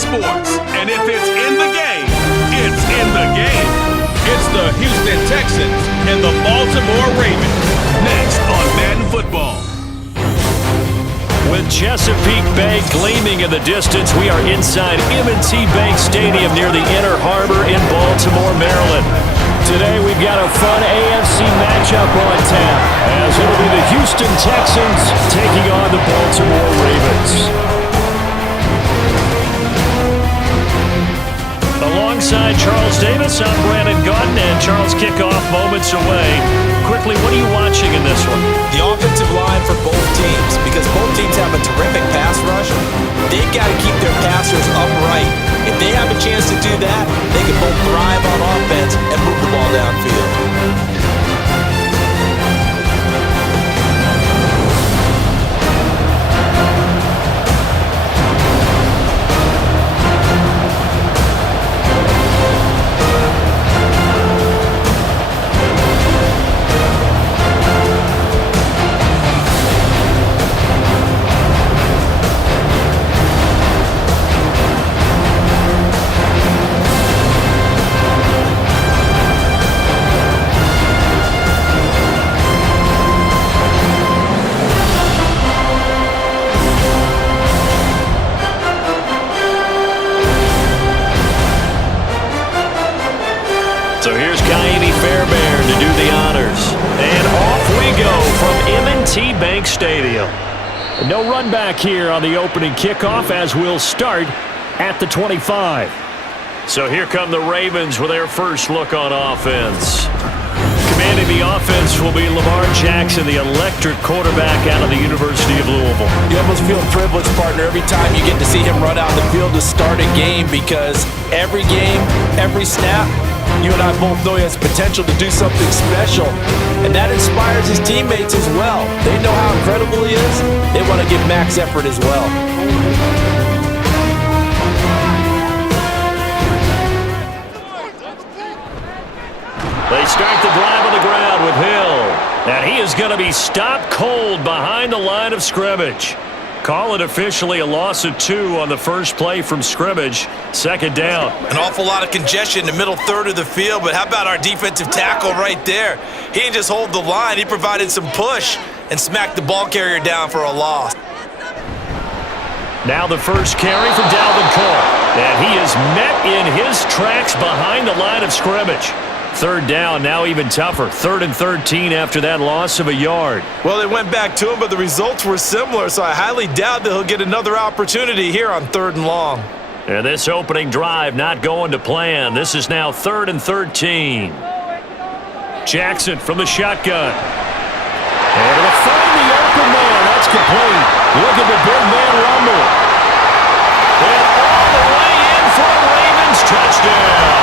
sports. And if it's in the game, it's in the game. It's the Houston Texans and the Baltimore Ravens. Next on Madden Football. With Chesapeake Bay gleaming in the distance, we are inside M&T Bank Stadium near the Inner Harbor in Baltimore, Maryland. Today we've got a fun AFC matchup on tap, as it'll be the Houston Texans taking on the Baltimore Ravens. Alongside Charles Davis, I'm Brandon Gautin, and Charles, kickoff moments away. Quickly, what are you watching in this one? The offensive line for both teams, because both teams have a terrific pass rush. They've got to keep their passers upright. If they have a chance to do that, they can both thrive on offense and move the ball downfield. Stadium. No run back here on the opening kickoff, as we'll start at the 25. So here come the Ravens with their first look on offense. Commanding the offense will be Lamar Jackson, the electric quarterback out of the University of Louisville. You almost feel privileged, partner, every time you get to see him run out the field to start a game, because every game, every snap, you and I both know he has potential to do something special, and that inspires his teammates as well. They know how incredible he is. They want to give max effort as well. They start the drive on the ground with Hill, and he is going to be stopped cold behind the line of scrimmage. Call it officially a loss of 2 on the first play from scrimmage. Second down. An awful lot of congestion in the middle third of the field, but how about our defensive tackle right there? He didn't just hold the line. He provided some push and smacked the ball carrier down for a loss. Now the first carry for Dalvin Cook, and he is met in his tracks behind the line of scrimmage. Third down, now even tougher. 3rd and 13 after that loss of a yard. Well, they went back to him, but the results were similar, so I highly doubt that he'll get another opportunity here on 3rd and long. And this opening drive not going to plan. This is now 3rd and 13. Jackson from the shotgun. And to find the open man. That's complete. Look at the big man rumble. And all the way in for a Ravens touchdown.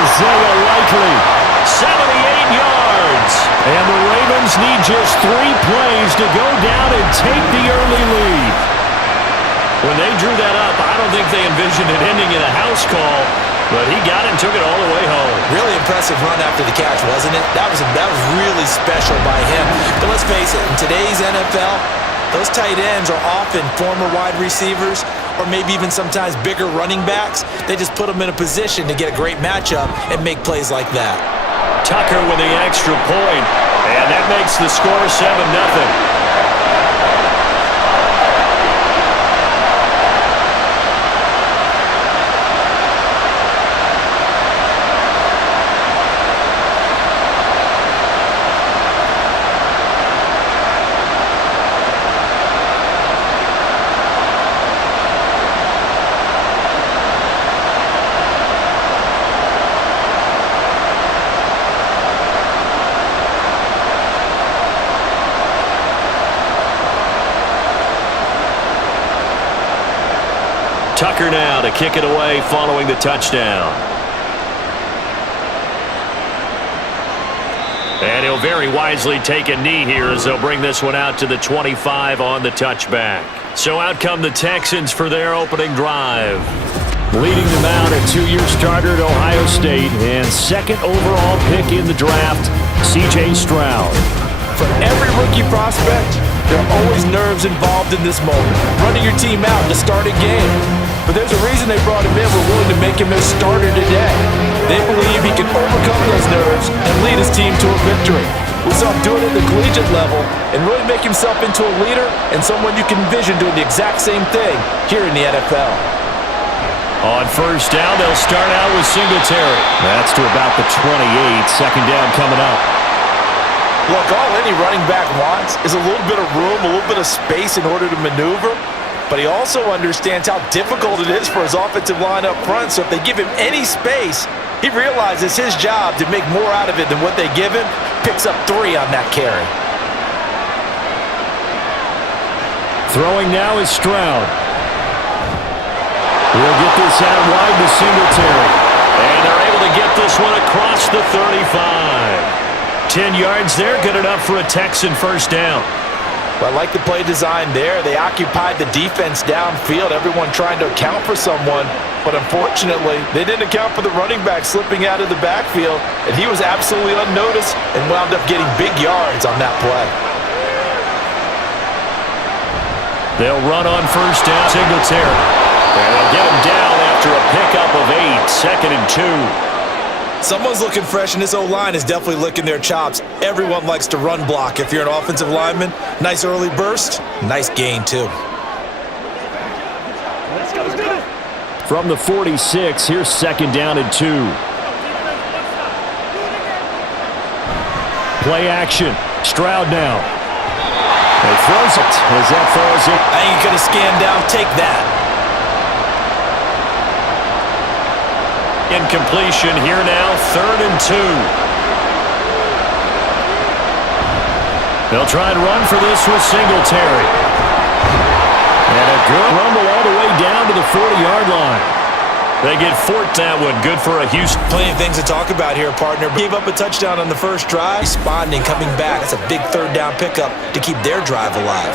Isaiah Likely, 78 yards. And the Ravens need just 3 plays to go down and take the early lead. When they drew that up, I don't think they envisioned it ending in a house call, but he got it and took it all the way home. Really impressive run after the catch, wasn't it? That was really special by him. But let's face it, in today's NFL, those tight ends are often former wide receivers, or maybe even sometimes bigger running backs. They just put them in a position to get a great matchup and make plays like that. Tucker with the extra point, and that makes the score 7-0. Tucker now to kick it away following the touchdown. And he'll very wisely take a knee here as they'll bring this one out to the 25 on the touchback. So out come the Texans for their opening drive. Leading them out, a 2-year starter at Ohio State and 2nd overall pick in the draft, C.J. Stroud. For every rookie prospect, there are always nerves involved in this moment. Running your team out to start a game. but there's a reason they brought him in. We're willing to make him their starter today. They believe he can overcome those nerves and lead his team to a victory. We saw him do it at the collegiate level and really make himself into a leader and someone you can envision doing the exact same thing here in the NFL. On first down, they'll start out with Singletary. That's to about the 28. Second down coming up. Look, all any running back wants is a little bit of room, a little bit of space in order to maneuver, but he also understands how difficult it is for his offensive line up front, so if they give him any space, he realizes his job to make more out of it than what they give him, picks up 3 on that carry. Throwing now is Stroud. He'll get this out wide to Singletary. And they're able to get this one across the 35. 10 yards there, good enough for a Texan first down. Well, I like the play design there. They occupied the defense downfield, everyone trying to account for someone. But unfortunately, they didn't account for the running back slipping out of the backfield, and he was absolutely unnoticed and wound up getting big yards on that play. They'll run on first down, Singletary. And they'll get him down after a pickup of 8, 2nd and 2. Someone's looking fresh, and this O-line is definitely licking their chops. Everyone likes to run block if you're an offensive lineman. Nice early burst, nice gain too. From the 46, here's second down and 2. Play action. Stroud now. He throws it as that falls in. I ain't going to scan down, take that. Incompletion here now, 3rd and 2. They'll try and run for this with Singletary. And a good rumble all the way down to the 40-yard line. They get fourth that one, good for a Houston. Plenty of things to talk about here, partner. Gave up a touchdown on the first drive. Responding, coming back. That's a big 3rd down pickup to keep their drive alive.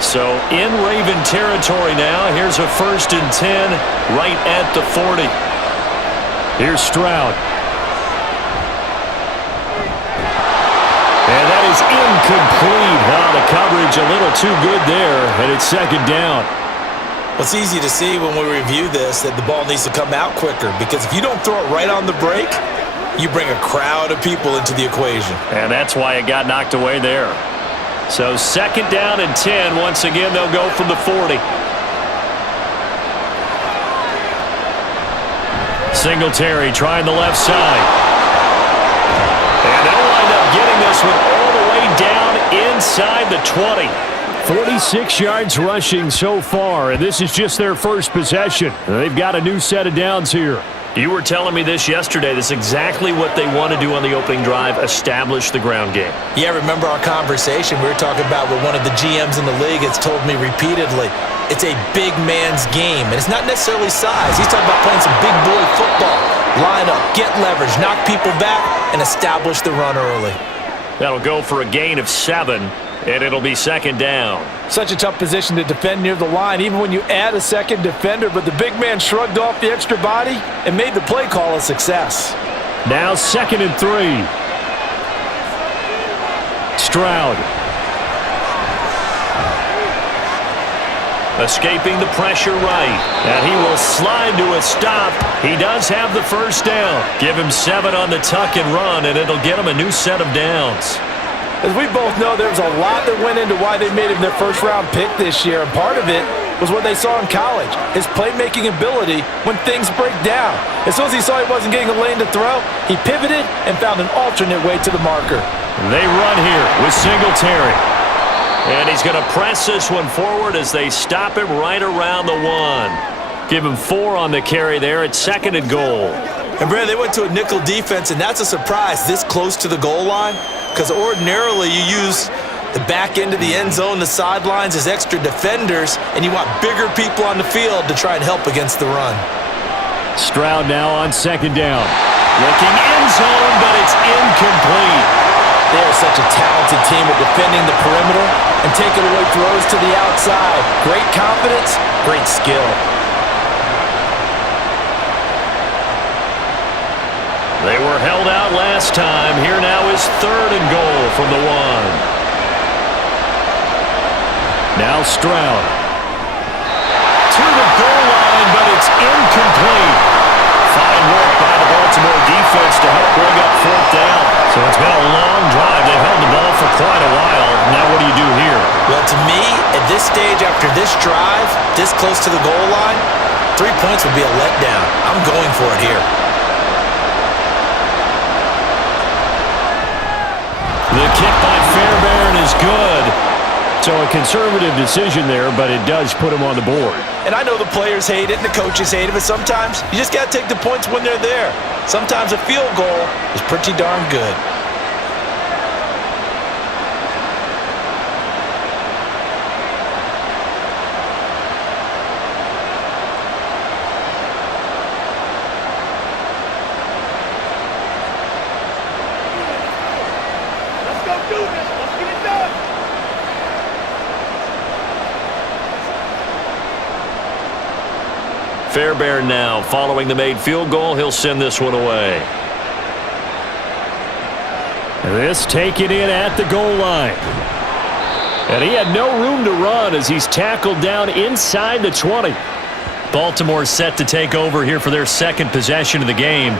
So in Raven territory now. Here's a 1st and 10 right at the 40. Here's Stroud. And that is incomplete. The coverage a little too good there, and it's 2nd down. Well, it's easy to see when we review this that the ball needs to come out quicker, because if you don't throw it right on the break, you bring a crowd of people into the equation. And that's why it got knocked away there. So 2nd down and 10. Once again, they'll go from the 40. Singletary trying the left side. And they'll wind up getting this one all the way down inside the 20. 46 yards rushing so far, and this is just their first possession. They've got a new set of downs here. You were telling me this yesterday. This is exactly what they want to do on the opening drive, establish the ground game. Yeah, remember our conversation we were talking about with one of the GMs in the league has told me repeatedly, it's a big man's game, and it's not necessarily size. He's talking about playing some big boy football. Line up, get leverage, knock people back, and establish the run early. That'll go for a gain of 7, and it'll be 2nd down. Such a tough position to defend near the line, even when you add a second defender, but the big man shrugged off the extra body and made the play call a success. Now 2nd and 3. Stroud. Escaping the pressure right. And he will slide to a stop. He does have the first down. Give him 7 on the tuck and run, and it'll get him a new set of downs. As we both know, there's a lot that went into why they made him their first-round pick this year, and part of it was what they saw in college, his playmaking ability when things break down. As soon as he saw he wasn't getting a lane to throw, he pivoted and found an alternate way to the marker. They run here with Singletary. And he's going to press this one forward as they stop him right around the 1. Give him 4 on the carry there at 2nd and goal. And, Brad, they went to a nickel defense, and that's a surprise this close to the goal line, because ordinarily you use the back end of the end zone, the sidelines as extra defenders, and you want bigger people on the field to try and help against the run. Stroud now on 2nd down. Looking end zone, but it's incomplete. They are such a talented team at defending the perimeter and taking away throws to the outside. Great confidence, great skill. They were held out last time. Here now is 3rd and goal from the 1. Now Stroud. To the goal line, but it's incomplete. Fine work by the Baltimore defense to help bring up fourth down. So it's been a long drive. They've held the ball for quite a while. Now what do you do here? Well, to me, at this stage after this drive, this close to the goal line, 3 points would be a letdown. I'm going for it here. The kick by Fairbairn is good. So a conservative decision there, but it does put him on the board. And I know the players hate it and the coaches hate it, but sometimes you just got to take the points when they're there. Sometimes a field goal is pretty darn good. Fairbairn now following the made field goal. He'll send this one away. This taken in at the goal line. And he had no room to run as he's tackled down inside the 20. Baltimore set to take over here for their second possession of the game.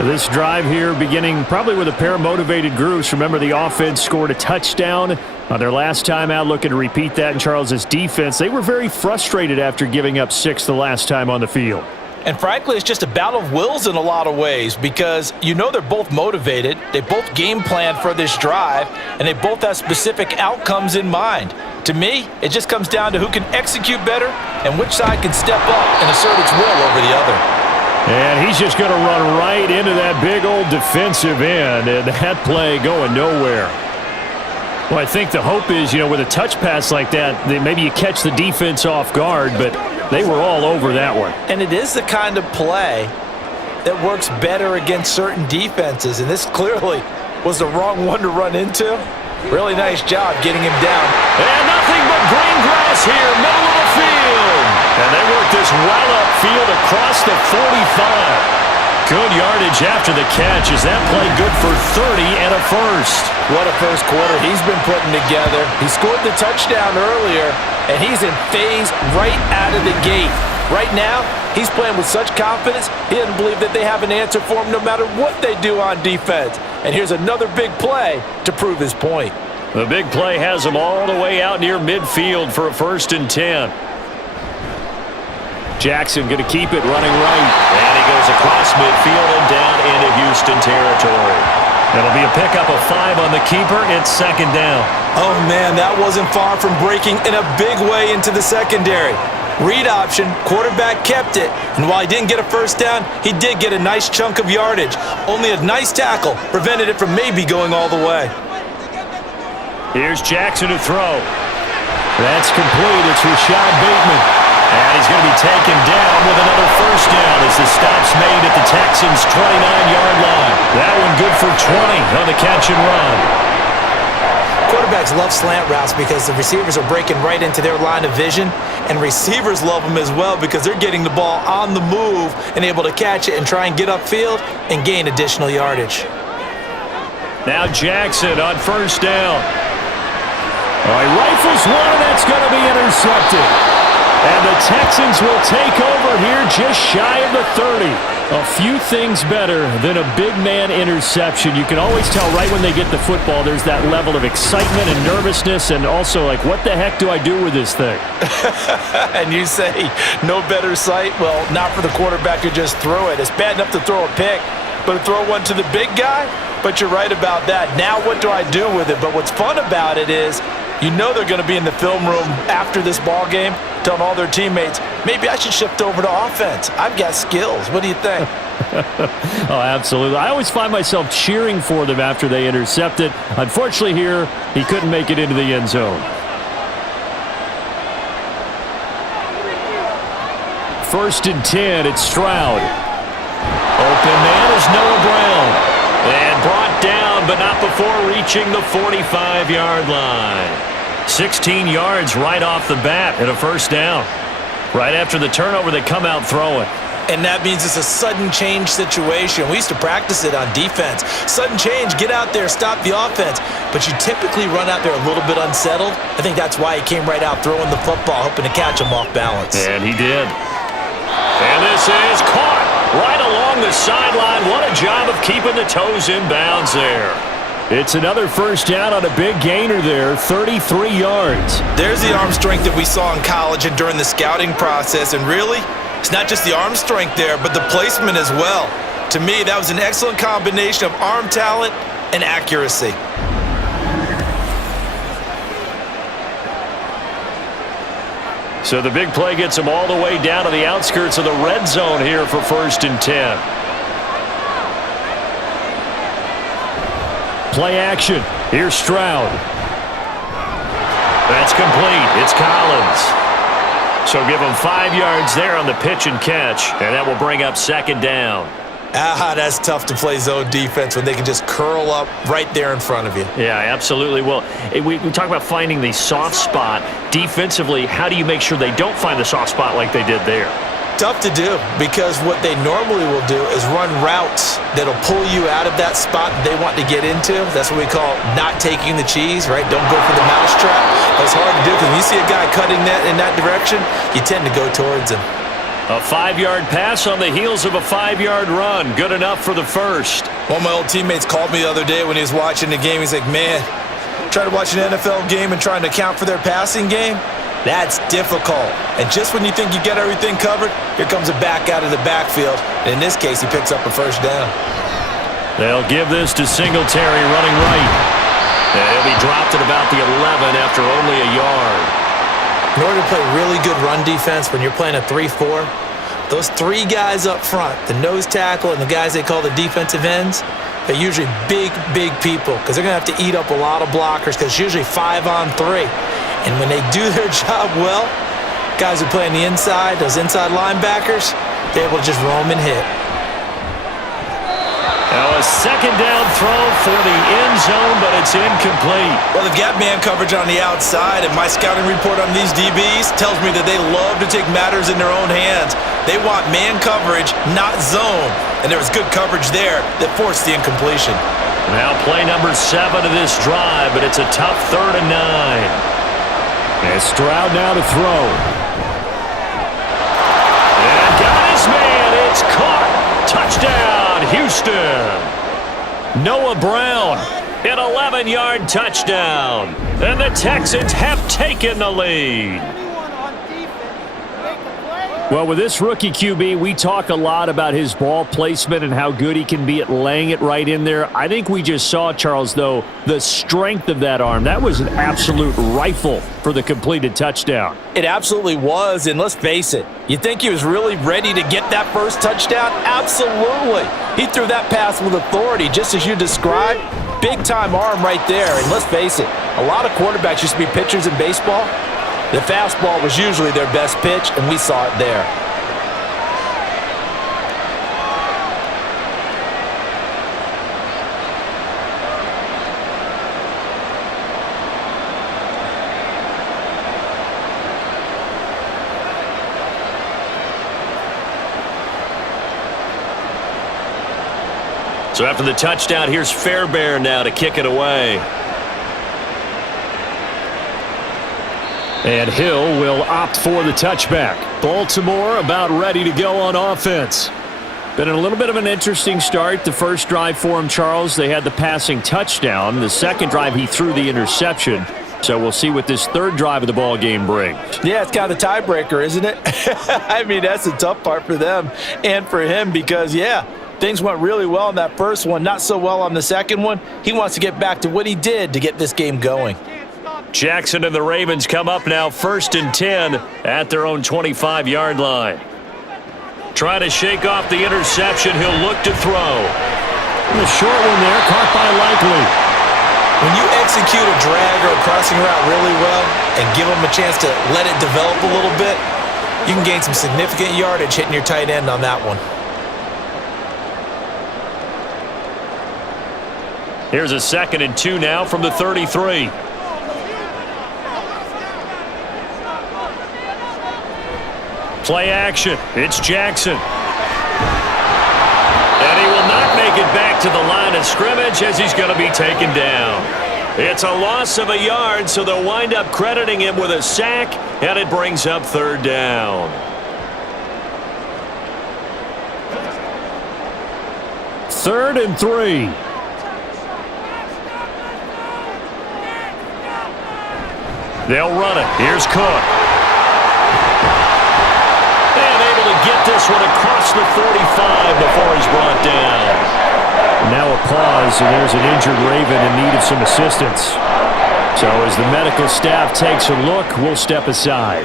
This drive here beginning probably with a pair of motivated groups. Remember, the offense scored a touchdown on their last time out, looking to repeat that in Charles's defense. They were very frustrated after giving up 6 the last time on the field. And frankly, it's just a battle of wills in a lot of ways because you know they're both motivated, they both game plan for this drive, and they both have specific outcomes in mind. To me, it just comes down to who can execute better and which side can step up and assert its will over the other. And he's just going to run right into that big old defensive end, and that play going nowhere. Well, I think the hope is, with a touch pass like that, that maybe you catch the defense off guard, but they were all over that one. And it is the kind of play that works better against certain defenses, and this clearly was the wrong one to run into. Really nice job getting him down. And nothing but green grass here, middle of the field. And they work this well upfield across the 45. Good yardage after the catch. Is that play good for 30 and a first? What a first quarter he's been putting together. He scored the touchdown earlier, and he's in phase right out of the gate. Right now, he's playing with such confidence, he doesn't believe that they have an answer for him no matter what they do on defense. And here's another big play to prove his point. The big play has him all the way out near midfield for a 1st and 10. Jackson going to keep it running right. And he goes across midfield and down into Houston territory. It'll be a pickup of 5 on the keeper. It's 2nd down. Oh, man, that wasn't far from breaking in a big way into the secondary. Read option, quarterback kept it, and while he didn't get a first down, he did get a nice chunk of yardage. Only a nice tackle prevented it from maybe going all the way. Here's Jackson to throw. That's complete. It's Rashad Bateman. And he's going to be taken down with another first down as the stop's made at the Texans' 29-yard line. That one good for 20 on the catch and run. Quarterbacks love slant routes because the receivers are breaking right into their line of vision, and receivers love them as well because they're getting the ball on the move and able to catch it and try and get upfield and gain additional yardage. Now Jackson on first down. All right, rifles one, and that's going to be intercepted. And the Texans will take over here just shy of the 30. A few things better than a big man interception. You can always tell right when they get the football, there's that level of excitement and nervousness, and also like, what the heck do I do with this thing? And you say, no better sight? Well, not for the quarterback to just throw it. It's bad enough to throw a pick, but to throw one to the big guy? But you're right about that. Now what do I do with it? But what's fun about it is, you know they're going to be in the film room after this ball game telling all their teammates, maybe I should shift over to offense. I've got skills. What do you think? Oh, absolutely. I always find myself cheering for them after they intercept it. Unfortunately here, he couldn't make it into the end zone. 1st and 10, it's Stroud. Open man is Noah Brown. And brought down, but not before reaching the 45-yard line. 16 yards right off the bat and a first down. Right after the turnover, they come out throwing. And that means it's a sudden change situation. We used to practice it on defense. Sudden change, get out there, stop the offense. But you typically run out there a little bit unsettled. I think that's why he came right out throwing the football, hoping to catch him off balance. And he did. And this is caught right along the sideline. What a job of keeping the toes in bounds there. It's another first down on a big gainer there, 33 yards. There's the arm strength that we saw in college and during the scouting process. And really, it's not just the arm strength there, but the placement as well. To me, that was an excellent combination of arm talent and accuracy. So the big play gets him all the way down to the outskirts of the red zone here for 1st and 10. Play action. Here's Stroud. That's complete. It's Collins. So give him 5 yards there on the pitch and catch, and that will bring up 2nd down. That's tough to play zone defense when they can just curl up right there in front of you. Yeah, absolutely. Well, we talk about finding the soft spot. Defensively, how do you make sure they don't find the soft spot like they did there? Tough to do, because what they normally will do is run routes that'll pull you out of that spot that they want to get into. That's what we call not taking the cheese, right? Don't go for the mousetrap. That's hard to do, because when you see a guy cutting that in that direction, you tend to go towards him. A 5-yard pass on the heels of a 5-yard run. Good enough for the first. One of my old teammates called me the other day when he was watching the game. He's like, man, trying to watch an NFL game and trying to account for their passing game, that's difficult. And just when you think you get everything covered, here comes a back out of the backfield. And in this case, he picks up a first down. They'll give this to Singletary running right. And he'll be dropped at about the 11 after only a yard. In order to play really good run defense when you're playing a 3-4, those 3 guys up front, the nose tackle and the guys they call the defensive ends, they're usually big, big people, because they're going to have to eat up a lot of blockers, because it's usually 5 on 3. And when they do their job well, guys who play on the inside, those inside linebackers, they're able to just roam and hit. Now a 2nd down throw for the end zone, but it's incomplete. Well, they've got man coverage on the outside, and my scouting report on these DBs tells me that they love to take matters in their own hands. They want man coverage, not zone. And there was good coverage there that forced the incompletion. Now play number 7 of this drive, but it's a tough 3rd and 9. And Stroud now to throw. And got his man. It's caught. Touchdown, Houston. Noah Brown, an 11-yard touchdown. And the Texans have taken the lead. Well, with this rookie QB, we talk a lot about his ball placement and how good he can be at laying it right in there. I think we just saw, Charles, though, the strength of that arm. That was an absolute rifle for the completed touchdown. It absolutely was, and let's face it, you think he was really ready to get that first touchdown? Absolutely. He threw that pass with authority, just as you described. Big-time arm right there, and let's face it, a lot of quarterbacks used to be pitchers in baseball. The fastball was usually their best pitch, and we saw it there. So after the touchdown, here's Fairbairn now to kick it away. And Hill will opt for the touchback. Baltimore about ready to go on offense. Been a little bit of an interesting start. The first drive for him, Charles, they had the passing touchdown. The second drive, he threw the interception. So we'll see what this third drive of the ball game brings. Yeah, it's kind of the tiebreaker, isn't it? I mean, that's the tough part for them and for him because, yeah, things went really well in that first one, not so well on the second one. He wants to get back to what he did to get this game going. Jackson and the Ravens come up now 1st and 10 at their own 25-yard line. Trying to shake off the interception. He'll look to throw. A short one there, caught by Likely. When you execute a drag or a crossing route really well and give them a chance to let it develop a little bit, you can gain some significant yardage hitting your tight end on that one. Here's a 2nd and 2 now from the 33. Play action. It's Jackson. of scrimmage as he's going to be taken down. It's a loss of a yard, so they'll wind up crediting him with a sack, and it brings up third down. Third and 3. They'll run it. Here's Cook. And able to get this one across the 45 before he's brought down. Now a pause, and there's an injured Raven in need of some assistance. So as the medical staff takes a look, we'll step aside.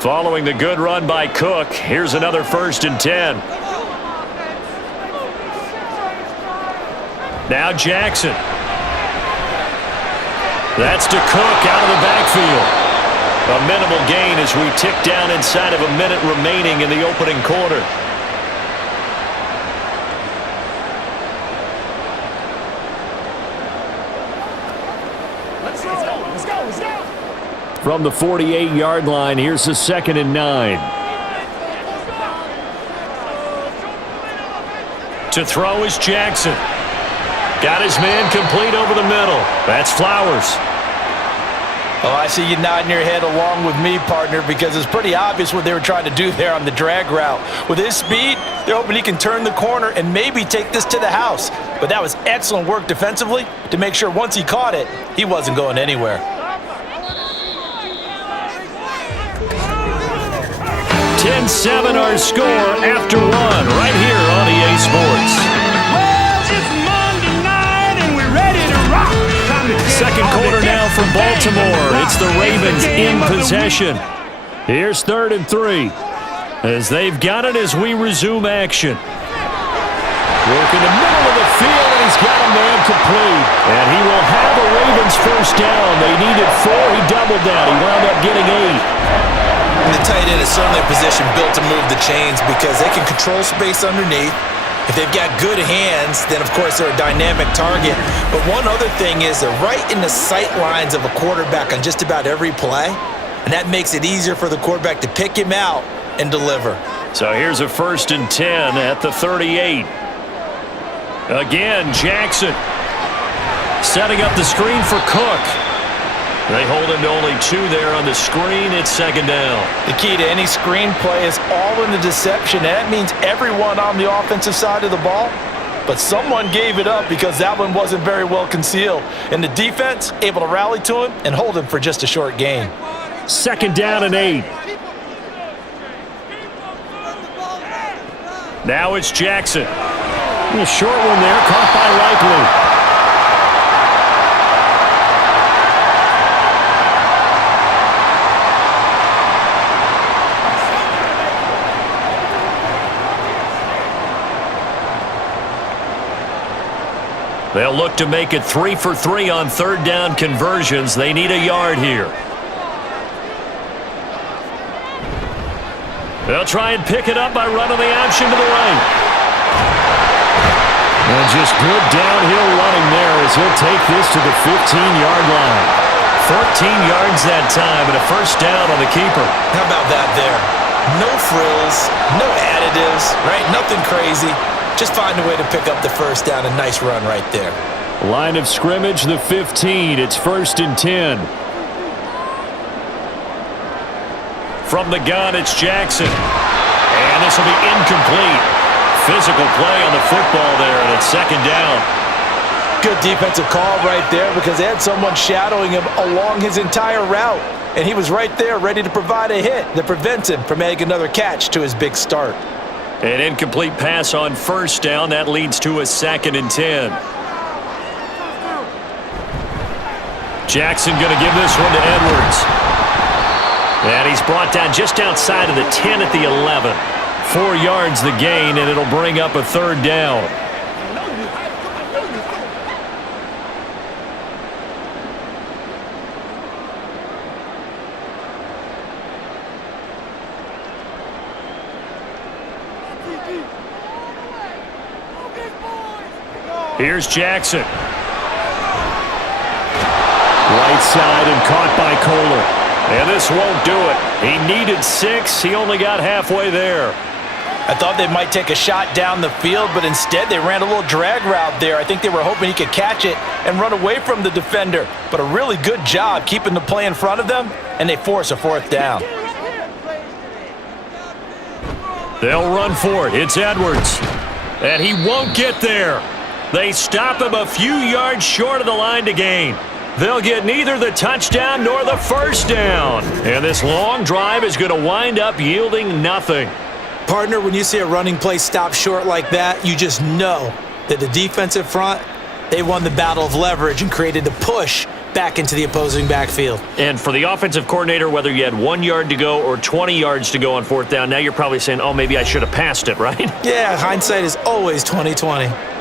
Following the good run by Cook, here's another 1st and 10. Now Jackson. That's to Cook out of the backfield. A minimal gain as we tick down inside of a minute remaining in the opening quarter. From the 48-yard line, here's the 2nd and 9. To throw is Jackson. Got his man complete over the middle. That's Flowers. Oh, I see you nodding your head along with me, partner, because it's pretty obvious what they were trying to do there on the drag route. With his speed, they're hoping he can turn the corner and maybe take this to the house. But that was excellent work defensively to make sure once he caught it, he wasn't going anywhere. 10-7 our score after one right here on EA Sports. Well, it's Monday night and we're ready to rock. Second quarter now for Baltimore. It's the Ravens in possession. Here's 3rd and 3 as they've got it as we resume action. Working the middle of the field, and he's got a man complete. And he will have a Ravens first down. They needed 4. He doubled that. He wound up getting 8. The tight end is certainly a position built to move the chains because they can control space underneath. If they've got good hands, then of course they're a dynamic target. But one other thing is they're right in the sight lines of a quarterback on just about every play. And that makes it easier for the quarterback to pick him out and deliver. So here's a 1st and 10 at the 38. Again, Jackson setting up the screen for Cook. They hold him to only 2 there on the screen. It's 2nd down. The key to any screen play is all in the deception. That means everyone on the offensive side of the ball. But someone gave it up because that one wasn't very well concealed. And the defense able to rally to him and hold him for just a short gain. 2nd down and 8. Now it's Jackson. A little short one there, caught by Likely. They'll look to make it 3 for 3 on 3rd down conversions. They need a yard here. They'll try and pick it up by running the option to the right. And just good downhill running there as he'll take this to the 15-yard line. 14 yards that time and a first down on the keeper. How about that there? No frills, no additives, right? Nothing crazy. Just find a way to pick up the first down. A nice run right there. Line of scrimmage, the 15. It's 1st and 10. From the gun, it's Jackson. And this will be incomplete. Physical play on the football there, and it's 2nd down. Good defensive call right there because they had someone shadowing him along his entire route. And he was right there ready to provide a hit that prevents him from adding another catch to his big start. An incomplete pass on first down. That leads to a 2nd and 10. Jackson going to give this one to Edwards. And he's brought down just outside of the 10 at the 11. 4 yards the gain, and it'll bring up a 3rd down. Here's Jackson. Right side and caught by Kohler. And this won't do it. He needed 6. He only got halfway there. I thought they might take a shot down the field, but instead they ran a little drag route there. I think they were hoping he could catch it and run away from the defender. But a really good job keeping the play in front of them, and they force a 4th down. They'll run for it. It's Edwards. And he won't get there. They stop him a few yards short of the line to gain. They'll get neither the touchdown nor the first down. And this long drive is going to wind up yielding nothing. Partner, when you see a running play stop short like that, you just know that the defensive front, they won the battle of leverage and created the push back into the opposing backfield. And for the offensive coordinator, whether you had 1 yard to go or 20 yards to go on 4th down, now you're probably saying, oh, maybe I should have passed it, right? Yeah, hindsight is always 20/20.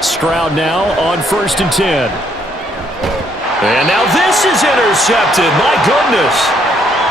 Stroud now on 1st and 10. And now this is intercepted. My goodness.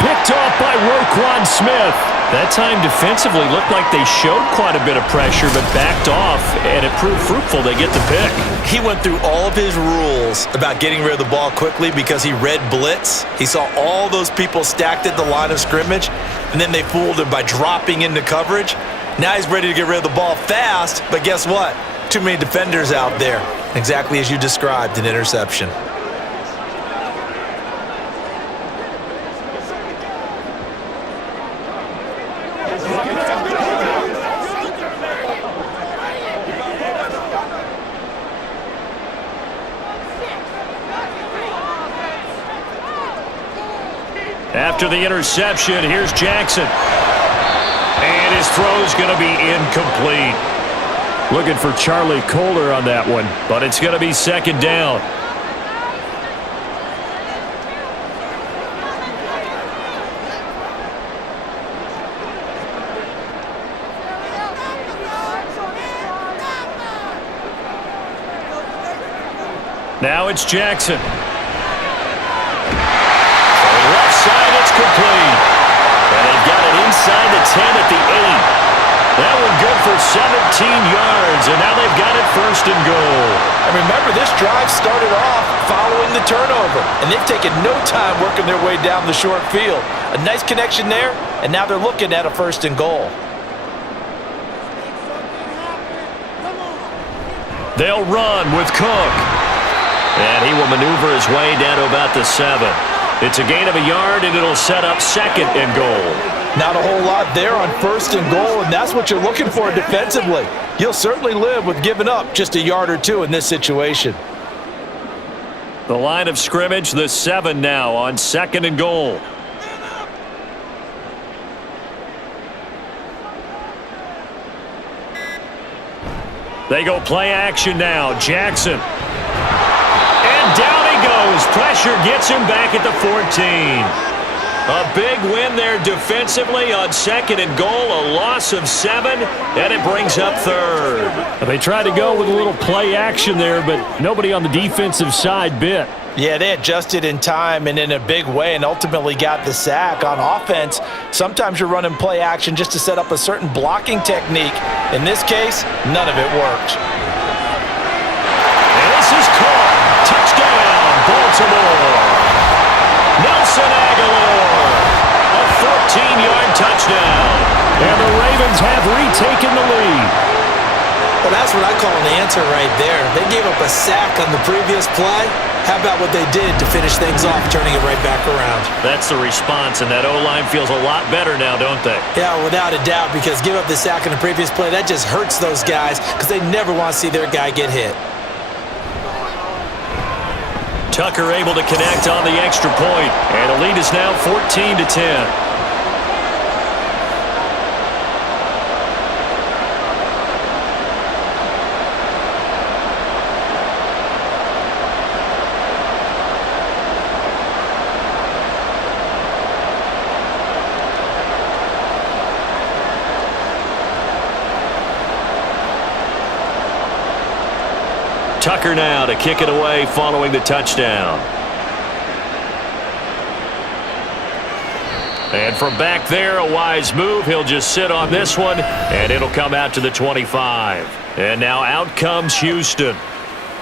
Picked off by Roquan Smith. That time defensively looked like they showed quite a bit of pressure but backed off, and it proved fruitful. They get the pick. He went through all of his rules about getting rid of the ball quickly because he read blitz. He saw all those people stacked at the line of scrimmage, and then they fooled him by dropping into coverage. Now he's ready to get rid of the ball fast, but guess what? Too many defenders out there. Exactly as you described, an interception. After the interception, here's Jackson. And his throw's going to be incomplete. Looking for Charlie Kohler on that one, but it's going to be 2nd down. Now it's Jackson. Left side, it's complete. And they've got it inside the 10 at the 8. That one good for 17 yards, and now they've got it 1st and goal. And remember, this drive started off following the turnover, and they've taken no time working their way down the short field. A nice connection there, and now they're looking at a 1st and goal. They'll run with Cook. And he will maneuver his way down to about the 7. It's a gain of a yard, and it'll set up 2nd and goal. Not a whole lot there on 1st and goal, and that's what you're looking for defensively. You'll certainly live with giving up just a yard or 2 in this situation. The line of scrimmage, the 7 now on 2nd and goal. They go play action now. Jackson. And down he goes. Pressure gets him back at the 14. A big win there defensively on 2nd and goal. A loss of 7, and it brings up 3rd. They tried to go with a little play action there, but nobody on the defensive side bit. Yeah, they adjusted in time and in a big way and ultimately got the sack. On offense, sometimes you're running play action just to set up a certain blocking technique. In this case, none of it worked. And this is caught. Touchdown, Baltimore. Nelson Aguilar. A 14-yard touchdown. And the Ravens have retaken the lead. Well, that's what I call an answer right there. They gave up a sack on the previous play. How about what they did to finish things off, turning it right back around? That's the response, and that O-line feels a lot better now, don't they? Yeah, without a doubt, because give up the sack on the previous play, that just hurts those guys because they never want to see their guy get hit. Tucker able to connect on the extra point, and the lead is now 14-10. Tucker now to kick it away following the touchdown. And from back there, a wise move. He'll just sit on this one, and it'll come out to the 25. And now out comes Houston.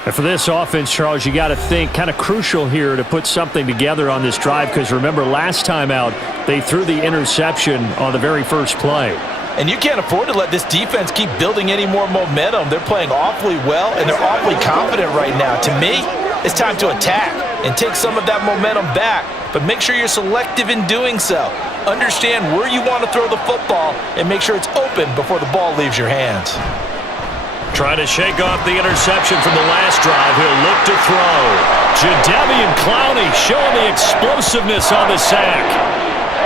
And for this offense, Charles, you got to think kind of crucial here to put something together on this drive, because remember last time out they threw the interception on the very first play. And you can't afford to let this defense keep building any more momentum. They're playing awfully well, and they're awfully confident right now. To me, it's time to attack and take some of that momentum back, but make sure you're selective in doing so. Understand where you want to throw the football and make sure it's open before the ball leaves your hands. Trying to shake off the interception from the last drive. He'll look to throw. Jadeveon Clowney showing the explosiveness on the sack.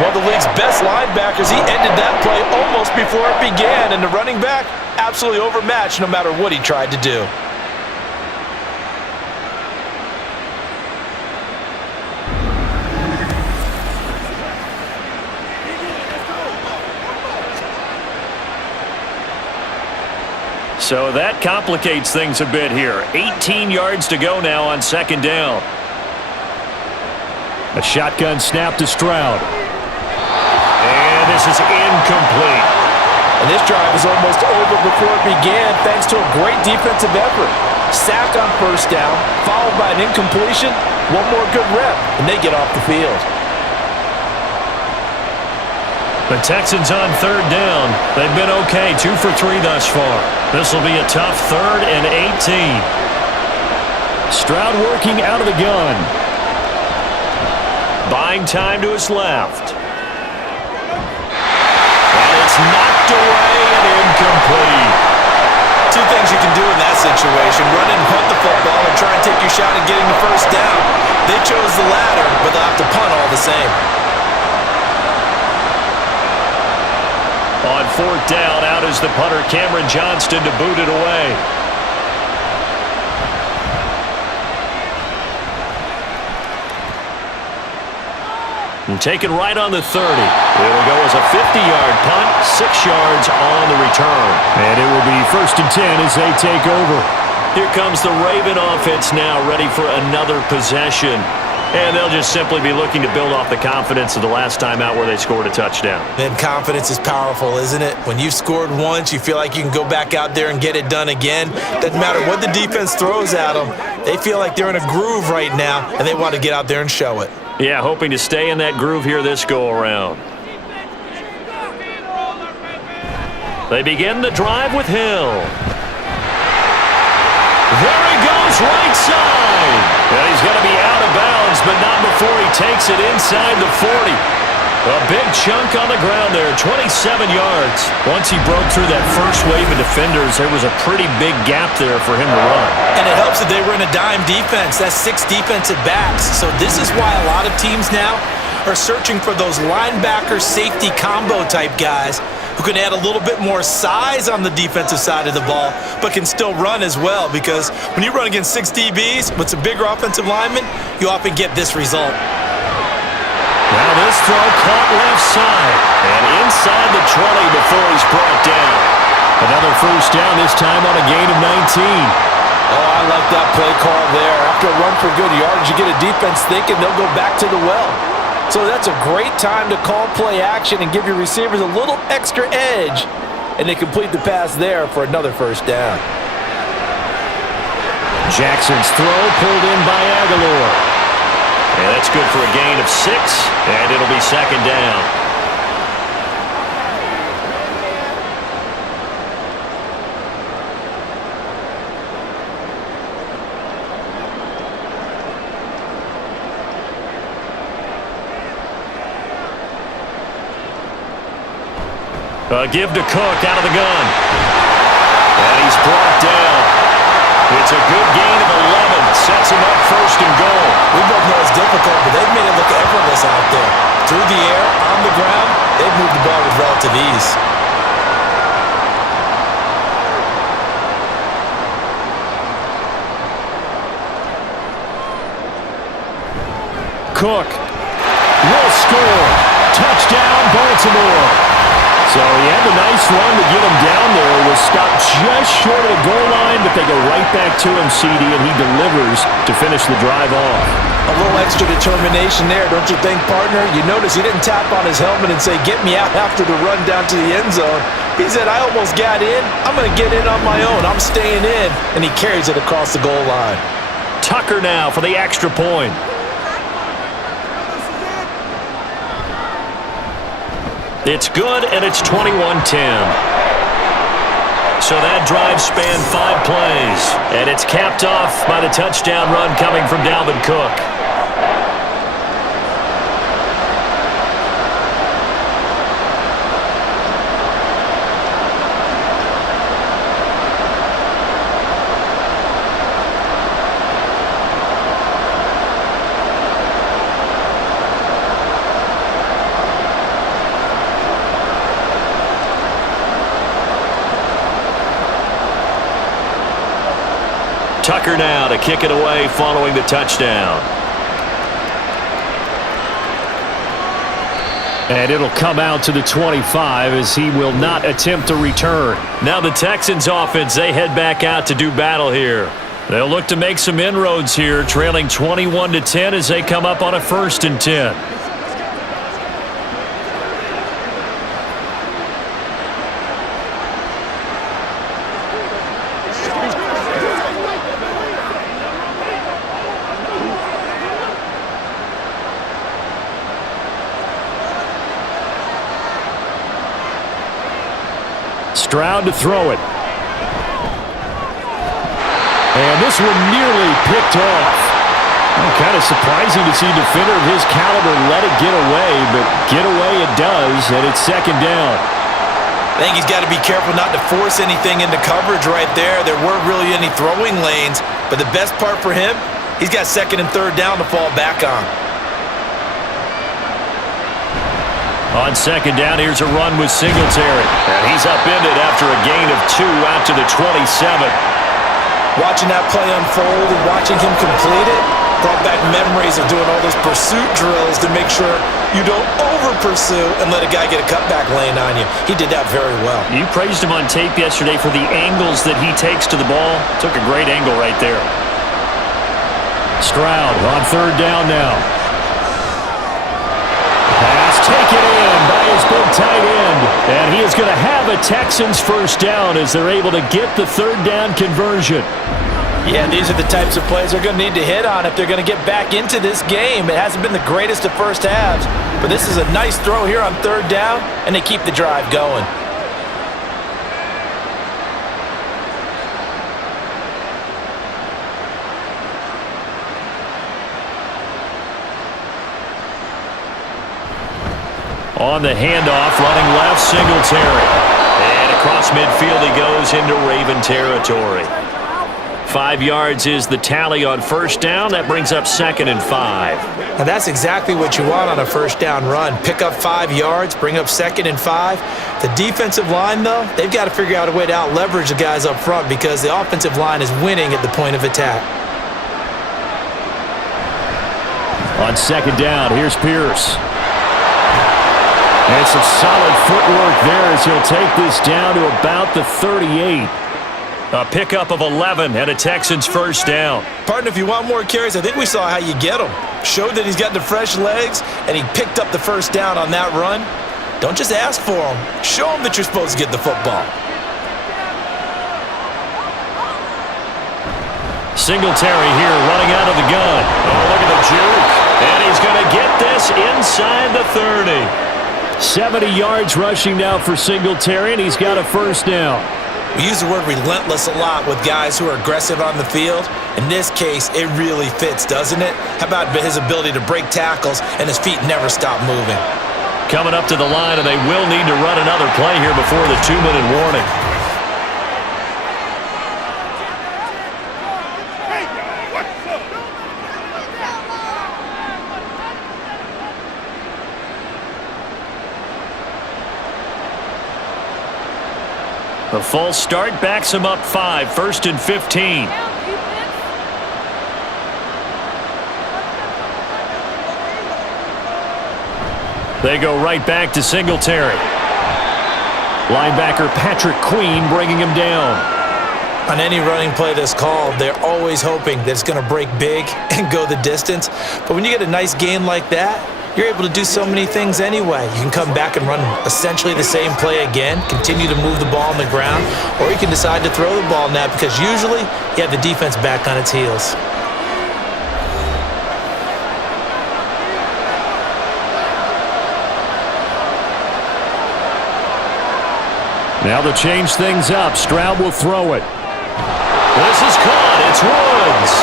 One of the league's best linebackers, he ended that play almost before it began, and the running back absolutely overmatched no matter what he tried to do. So that complicates things a bit here. 18 yards to go now on second down. A shotgun snap to Stroud. And this is incomplete. And this drive is almost over before it began thanks to a great defensive effort. Sack on first down, followed by an incompletion. One more good rep, and they get off the field. The Texans on third down. They've been okay, 2 for 3 thus far. This will be a tough 3rd and 18. Stroud working out of the gun. Buying time to his left. And it's knocked away and incomplete. Two things you can do in that situation: run and punt the football and try and take your shot at getting the first down. They chose the latter, but they'll have to punt all the same. On fourth down, out is the punter, Cameron Johnston, to boot it away. And taken right on the 30. It'll go as a 50-yard punt, 6 yards on the return. And it will be 1st and 10 as they take over. Here comes the Raven offense now, ready for another possession. And they'll just simply be looking to build off the confidence of the last time out where they scored a touchdown. And confidence is powerful, isn't it? When you've scored once, you feel like you can go back out there and get it done again. Doesn't matter what the defense throws at them. They feel like they're in a groove right now, and they want to get out there and show it. Yeah, hoping to stay in that groove here this go-around. They begin the drive with Hill. There he goes, right side. And he's going to be out of bounds, but not before he takes it inside the 40. A big chunk on the ground there, 27 yards. Once he broke through that first wave of defenders, there was a pretty big gap there for him to run. And it helps that they were in a dime defense. That's 6 defensive backs. So this is why a lot of teams now are searching for those linebacker safety combo type guys who can add a little bit more size on the defensive side of the ball, but can still run as well, because when you run against 6 DBs with some bigger offensive linemen, you often get this result. Now this throw caught left side and inside the 20 before he's brought down. Another first down, this time on a gain of 19. Oh, I like that play call there. After a run for good yardage, you get a defense thinking they'll go back to the well. So that's a great time to call play action and give your receivers a little extra edge. And they complete the pass there for another first down. Jackson's throw pulled in by Aguilar. And that's good for a gain of 6, and it'll be second down. A give to Cook out of the gun. And he's brought down. It's a good gain of 11. Sets him up first and goal. We both know it's difficult, but they've made it look effortless out there. Through the air, on the ground, they've moved the ball with relative ease. Cook will score. Touchdown, Baltimore. So he had the nice run to get him down there. Was stopped just short of the goal line, but they go right back to him, CD, and he delivers to finish the drive off. A little extra determination there, don't you think, partner? You notice he didn't tap on his helmet and say, get me out after the run down to the end zone. He said, I almost got in. I'm going to get in on my own. I'm staying in. And he carries it across the goal line. Tucker now for the extra point. It's good, and it's 21-10. So that drive spanned 5 plays, and it's capped off by the touchdown run coming from Dalvin Cook. Tucker now to kick it away following the touchdown. And it'll come out to the 25 as he will not attempt to return. Now the Texans offense, they head back out to do battle here. They'll look to make some inroads here, trailing 21-10 as they come up on a 1st and 10. Stroud to throw it. And this one nearly picked off. Kind of surprising to see a defender of his caliber let it get away, but get away it does, and it's 2nd down. I think he's got to be careful not to force anything into coverage right there. There weren't really any throwing lanes, but the best part for him, he's got 2nd and 3rd down to fall back on. On 2nd down, here's a run with Singletary. And he's upended after a gain of 2 out to the 27. Watching that play unfold and watching him complete it brought back memories of doing all those pursuit drills to make sure you don't over-pursue and let a guy get a cutback lane on you. He did that very well. You praised him on tape yesterday for the angles that he takes to the ball. Took a great angle right there. Stroud on 3rd down now. Pass taken in by his big tight end. And he is going to have a Texans 1st down as they're able to get the 3rd down conversion. Yeah, these are the types of plays they're going to need to hit on if they're going to get back into this game. It hasn't been the greatest of first halves, but this is a nice throw here on 3rd down, and they keep the drive going. On the handoff, running left, Singletary. And across midfield he goes into Raven territory. 5 yards is the tally on 1st down. That brings up 2nd and 5. Now that's exactly what you want on a 1st down run. Pick up 5 yards, bring up 2nd and 5. The defensive line, though, they've got to figure out a way to out-leverage the guys up front because the offensive line is winning at the point of attack. On 2nd down, here's Pierce. And some solid footwork there as he'll take this down to about the 38. A pickup of 11 and a Texans 1st down. Partner, if you want more carries, I think we saw how you get him. Showed that he's got the fresh legs, and he picked up the 1st down on that run. Don't just ask for him. Show him that you're supposed to get the football. Singletary here running out of the gun. Oh, look at the juke. And he's going to get this inside the 30. 70 yards rushing now for Singletary, and he's got a 1st down. We use the word relentless a lot with guys who are aggressive on the field. In this case, it really fits, doesn't it? How about his ability to break tackles and his feet never stop moving? Coming up to the line, and they will need to run another play here before the 2-minute warning. The false start backs him up 5, 1st and 15. They go right back to Singletary. Linebacker Patrick Queen bringing him down. On any running play that's called, they're always hoping that it's going to break big and go the distance. But when you get a nice gain like that, you're able to do so many things anyway. You can come back and run essentially the same play again, continue to move the ball on the ground, or you can decide to throw the ball now because usually you have the defense back on its heels. Now they'll change things up. Stroud will throw it. This is caught. It's Woods.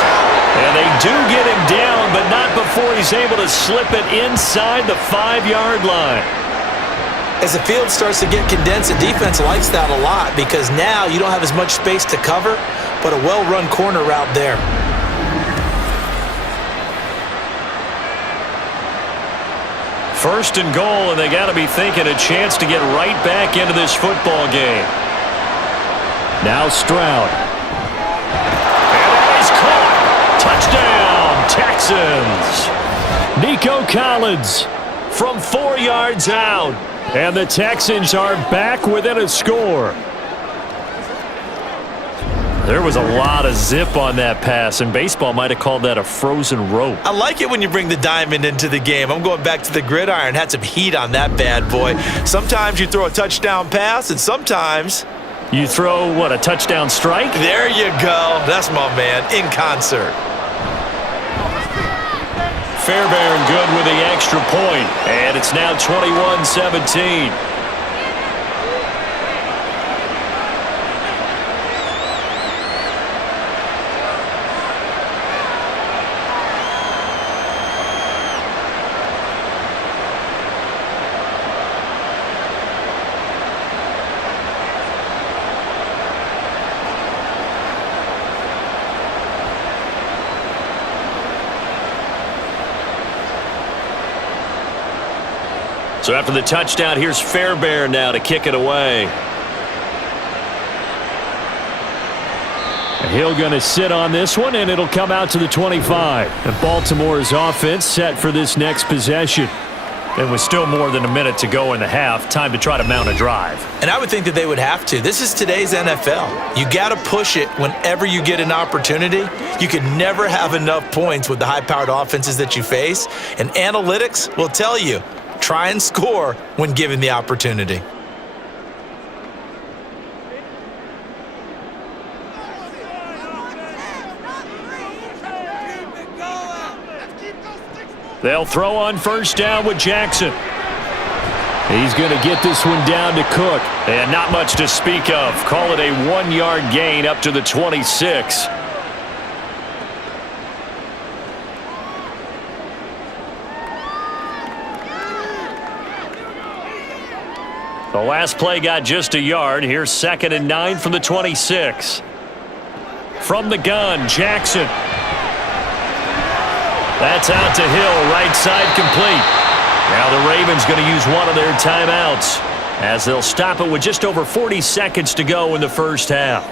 And they do get him down, but not before he's able to slip it inside the 5-yard line. As the field starts to get condensed, the defense likes that a lot because now you don't have as much space to cover, but a well-run corner route there. First and goal, and they got to be thinking a chance to get right back into this football game. Now Stroud. And that is caught. Touchdown, Texans. Nico Collins From 4 yards out. and the Texans are back within a score. There was a lot of zip on that pass, and baseball might have called that a frozen rope. I like it when you bring the diamond into the game. I'm going back to the gridiron. Had some heat on that bad boy. Sometimes you throw a touchdown pass, and sometimes You throw, what, a touchdown strike? there you go. That's my man, in concert. Fairbairn good with the extra point, and it's now 21-17. So after the touchdown, here's Fairbairn now to kick it away. He'll going to sit on this one, and it'll come out to the 25. And Baltimore's offense set for this next possession. There was still more than a minute to go in the half. Time to try to mount a drive. And I would think that they would have to. This is today's NFL. You got to push it whenever you get an opportunity. You can never have enough points with the high-powered offenses that you face. And analytics will tell you, try and score when given the opportunity. They'll throw on first down with Jackson. He's going to get this one down to Cook. And not much to speak of. Call it a 1-yard gain up to the 26. The last play got just a yard. Here's 2nd and 9 from the 26. From the gun, Jackson. That's out to Hill, right side complete. Now the Ravens going to use one of their timeouts as they'll stop it with just over 40 seconds to go in the first half.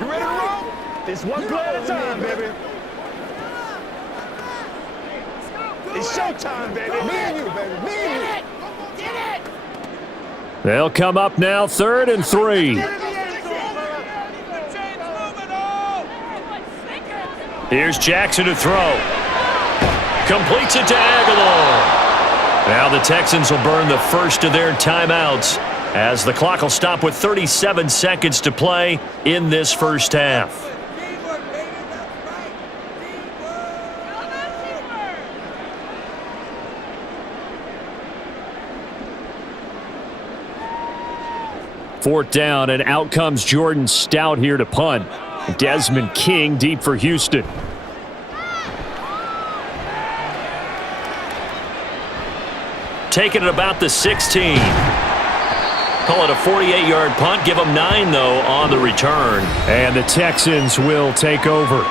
You ready to roll? It's one play at a time, baby. It's showtime, baby. Me and you, baby. Me and you. They'll come up now 3rd and 3. Here's Jackson to throw. Completes it to Aguilar. Now the Texans will burn the first of their timeouts as the clock will stop with 37 seconds to play in this first half. Fourth down, and out comes Jordan Stout here to punt. Desmond King deep for Houston. Taking it about the 16. Call it a 48-yard punt. Give them 9, though, on the return. And the Texans will take over.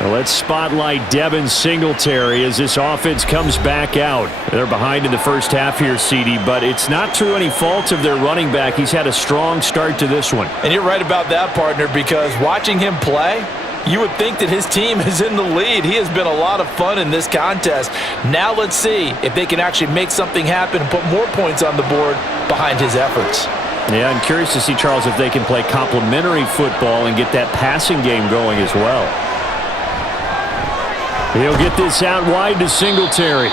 Now let's spotlight Devin Singletary as this offense comes back out. They're behind in the first half here, CD, but it's not through any fault of their running back. He's had a strong start to this one. And you're right about that, partner, because watching him play, You would think that his team is in the lead. He has been a lot of fun in this contest. Now let's see if they can actually make something happen and put more points on the board behind his efforts. Yeah, I'm curious to see, Charles, if they can play complementary football and get that passing game going as well. He'll get this out wide to Singletary.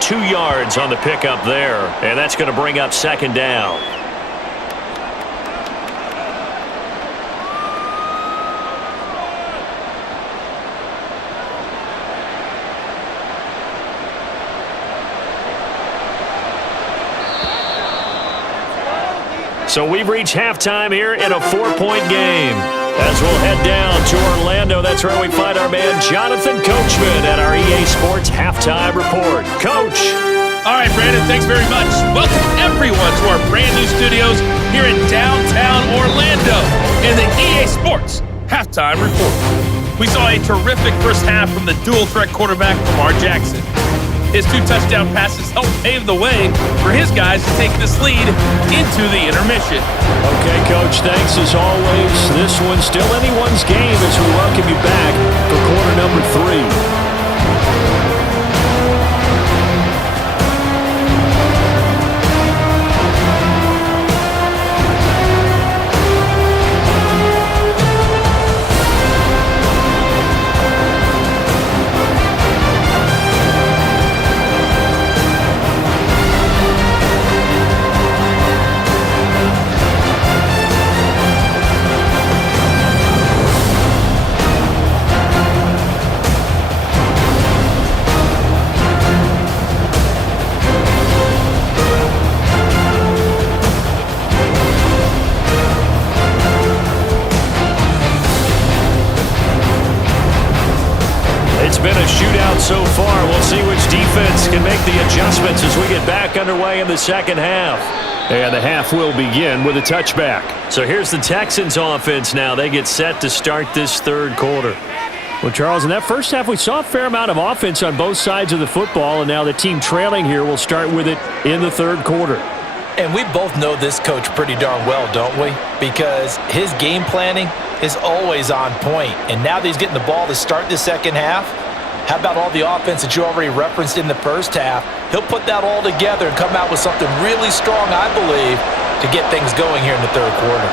2 yards on the pickup there, and that's going to bring up second down. So we've reached halftime here in a 4-point game. As we'll head down to Orlando, that's where we find our man Jonathan Coachman at our EA Sports Halftime Report. Coach. All right, Brandon, thanks very much. Welcome everyone to our brand new studios here in downtown Orlando in the EA Sports Halftime Report. We saw a terrific first half from the dual threat quarterback, Lamar Jackson. His 2 touchdown passes helped pave the way for his guys to take this lead into the intermission. Okay, Coach, thanks as always. This one's still anyone's game as we welcome you back for quarter number 3. It's been a shootout so far. We'll see which defense can make the adjustments as we get back underway in the second half. And the half will begin with a touchback. So here's the Texans offense now. They get set to start this third quarter. Well, Charles, in that first half, we saw a fair amount of offense on both sides of the football, and now the team trailing here will start with it in the third quarter. And we both know this coach pretty darn well, don't we? Because his game planning is always on point. And now that he's getting the ball to start the second half, how about all the offense that you already referenced in the first half? He'll put that all together and come out with something really strong, I believe, to get things going here in the third quarter.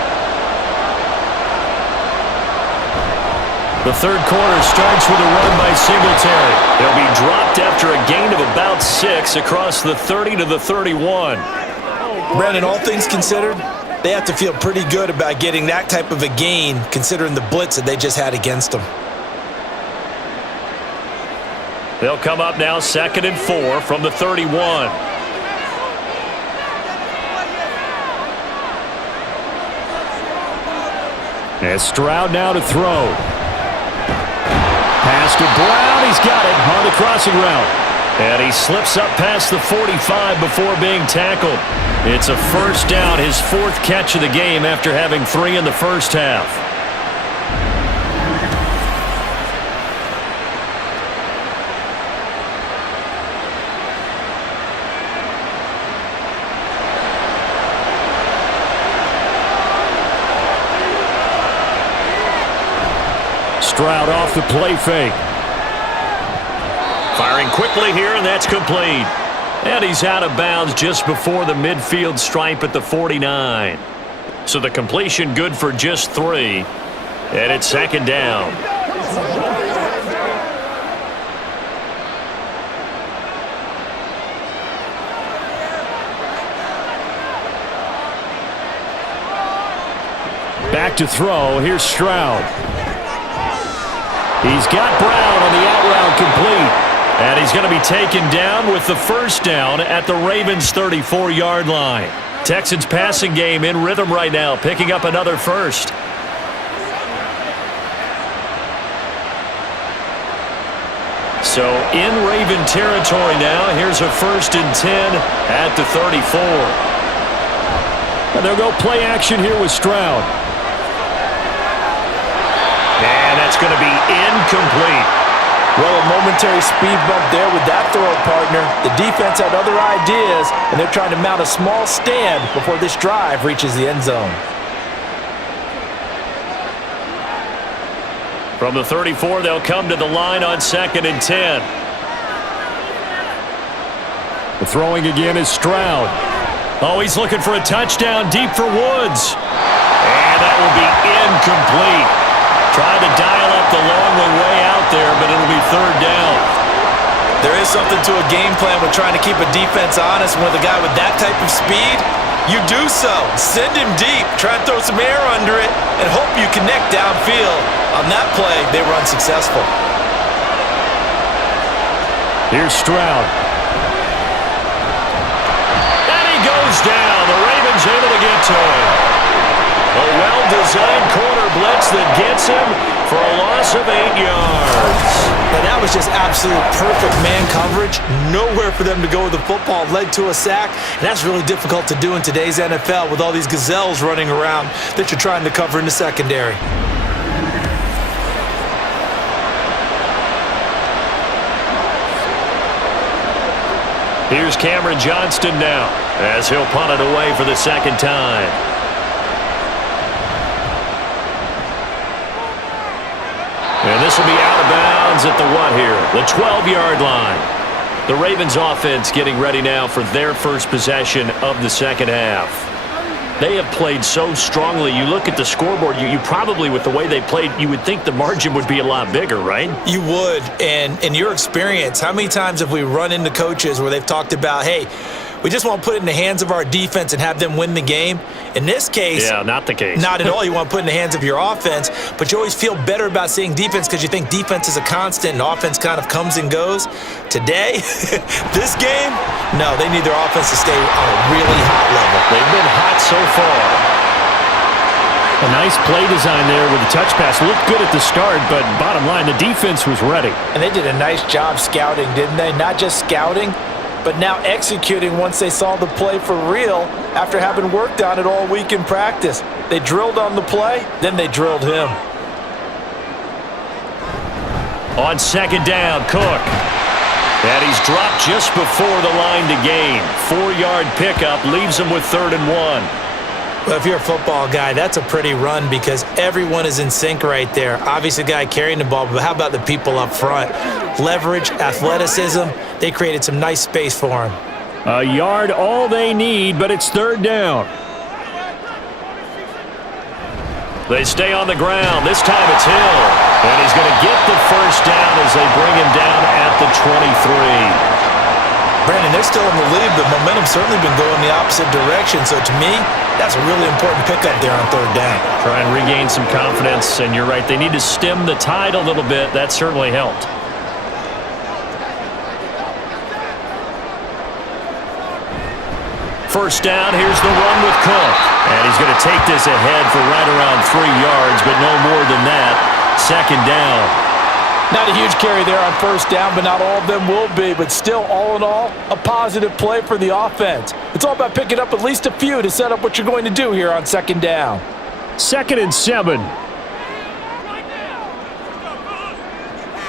The third quarter starts with a run by Singletary. He'll be dropped after a gain of about 6 across the 30 to the 31. Brandon, all things considered, they have to feel pretty good about getting that type of a gain considering the blitz that they just had against them. They'll come up now 2nd and 4 from the 31. And Stroud now to throw. Pass to Brown. He's got it on the crossing route. And he slips up past the 45 before being tackled. It's a first down, his 4th catch of the game after having 3 in the first half. Stroud off the play fake. Firing quickly here, and that's complete. And he's out of bounds just before the midfield stripe at the 49. So the completion good for just 3. And it's 2nd down. Back to throw. Here's Stroud. He's got Brown on the out route complete. And he's going to be taken down with the first down at the Ravens' 34-yard line. Texans passing game in rhythm right now, picking up another first. So in Raven territory now, here's a 1st and 10 at the 34. And they'll go play action here with Stroud. And that's going to be incomplete. Well, a momentary speed bump there with that throw, partner. The defense had other ideas, and they're trying to mount a small stand before this drive reaches the end zone. From the 34, they'll come to the line on 2nd and 10. The throwing again is Stroud. Oh, he's looking for a touchdown deep for Woods. And that will be incomplete. Tried to dial up the long one way out there, but it'll be 3rd down. There is something to a game plan with trying to keep a defense honest. With a guy with that type of speed, you do so. Send him deep. Try to throw some air under it and hope you connect downfield. On that play, they were unsuccessful. Here's Stroud. And he goes down. The Ravens able to get to him. A well-designed corner blitz that gets him for a loss of 8 yards. Now that was just absolute perfect man coverage. Nowhere for them to go with the football. Led to a sack. And that's really difficult to do in today's NFL with all these gazelles running around that you're trying to cover in the secondary. Here's Cameron Johnston now as he'll punt it away for the 2nd time. And this will be out of bounds at the what here? The 12-yard line. The Ravens offense getting ready now for their first possession of the 2nd half. They have played so strongly. You look at the scoreboard, you probably, with the way they played, you would think the margin would be a lot bigger, right? You would. And in your experience, how many times have we run into coaches where they've talked about, hey, we just want to put it in the hands of our defense and have them win the game? In this case, yeah, not the case. Not at all. You want to put it in the hands of your offense, but you always feel better about seeing defense because you think defense is a constant and offense kind of comes and goes. Today, this game, no, they need their offense to stay on a really hot level. They've been hot so far. A nice play design there with the touch pass. Looked good at the start, but bottom line, the defense was ready. And they did a nice job scouting, didn't they? Not just scouting, but now executing once they saw the play for real after having worked on it all week in practice. They drilled on the play, then they drilled him. On 2nd down, Cook. And he's dropped just before the line to gain. 4-yard pickup leaves him with 3rd and 1. Well, if you're a football guy, that's a pretty run because everyone is in sync right there. Obviously, the guy carrying the ball, but how about the people up front? Leverage, athleticism, they created some nice space for him. A yard all they need, but it's 3rd down. They stay on the ground. This time it's Hill. And he's going to get the 1st down as they bring him down at the 23. Brandon, they're still in the lead, but momentum's certainly been going the opposite direction. So to me, that's a really important pickup there on 3rd down. Try and regain some confidence, and you're right. They need to stem the tide a little bit. That certainly helped. First down, here's the run with Cook. And he's going to take this ahead for right around 3 yards, but no more than that. 2nd down. Not a huge carry there on 1st down, but not all of them will be. But still, all in all, a positive play for the offense. It's all about picking up at least a few to set up what you're going to do here on 2nd down. 2nd and 7.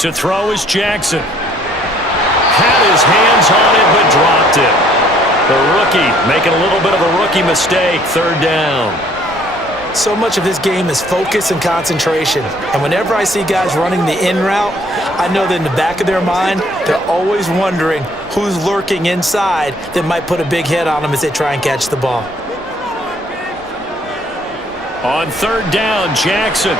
To throw is Jackson. Had his hands on it, but dropped it. The rookie making a little bit of a rookie mistake. 3rd down. So much of this game is focus and concentration. And whenever I see guys running the in route, I know that in the back of their mind, they're always wondering who's lurking inside that might put a big hit on them as they try and catch the ball. On 3rd down, Jackson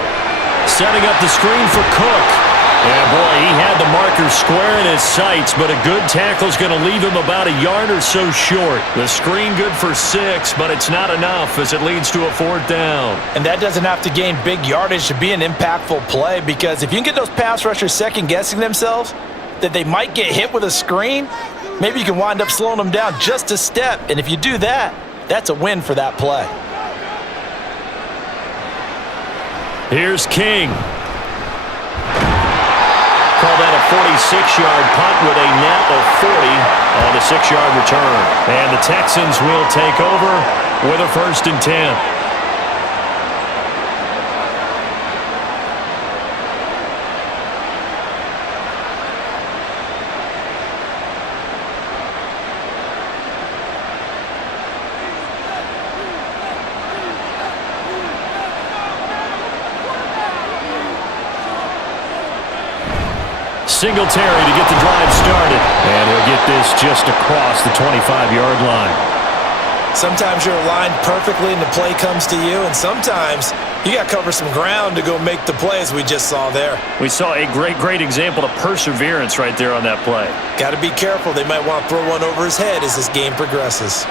setting up the screen for Cook. Yeah, boy, he had the marker square in his sights, but a good tackle's going to leave him about a yard or so short. The screen good for 6, but it's not enough as it leads to a 4th down. And that doesn't have to gain big yardage to be an impactful play, because if you can get those pass rushers second-guessing themselves that they might get hit with a screen, maybe you can wind up slowing them down just a step. And if you do that, that's a win for that play. Here's King. Call that a 46-yard punt with a net of 40 on the 6-yard return. And the Texans will take over with a 1st and 10. Singletary to get the drive started. And he'll get this just across the 25-yard line. Sometimes you're aligned perfectly and the play comes to you, and sometimes you got to cover some ground to go make the play, as we just saw there. We saw a great example of perseverance right there on that play. Got to be careful. They might want to throw one over his head as this game progresses.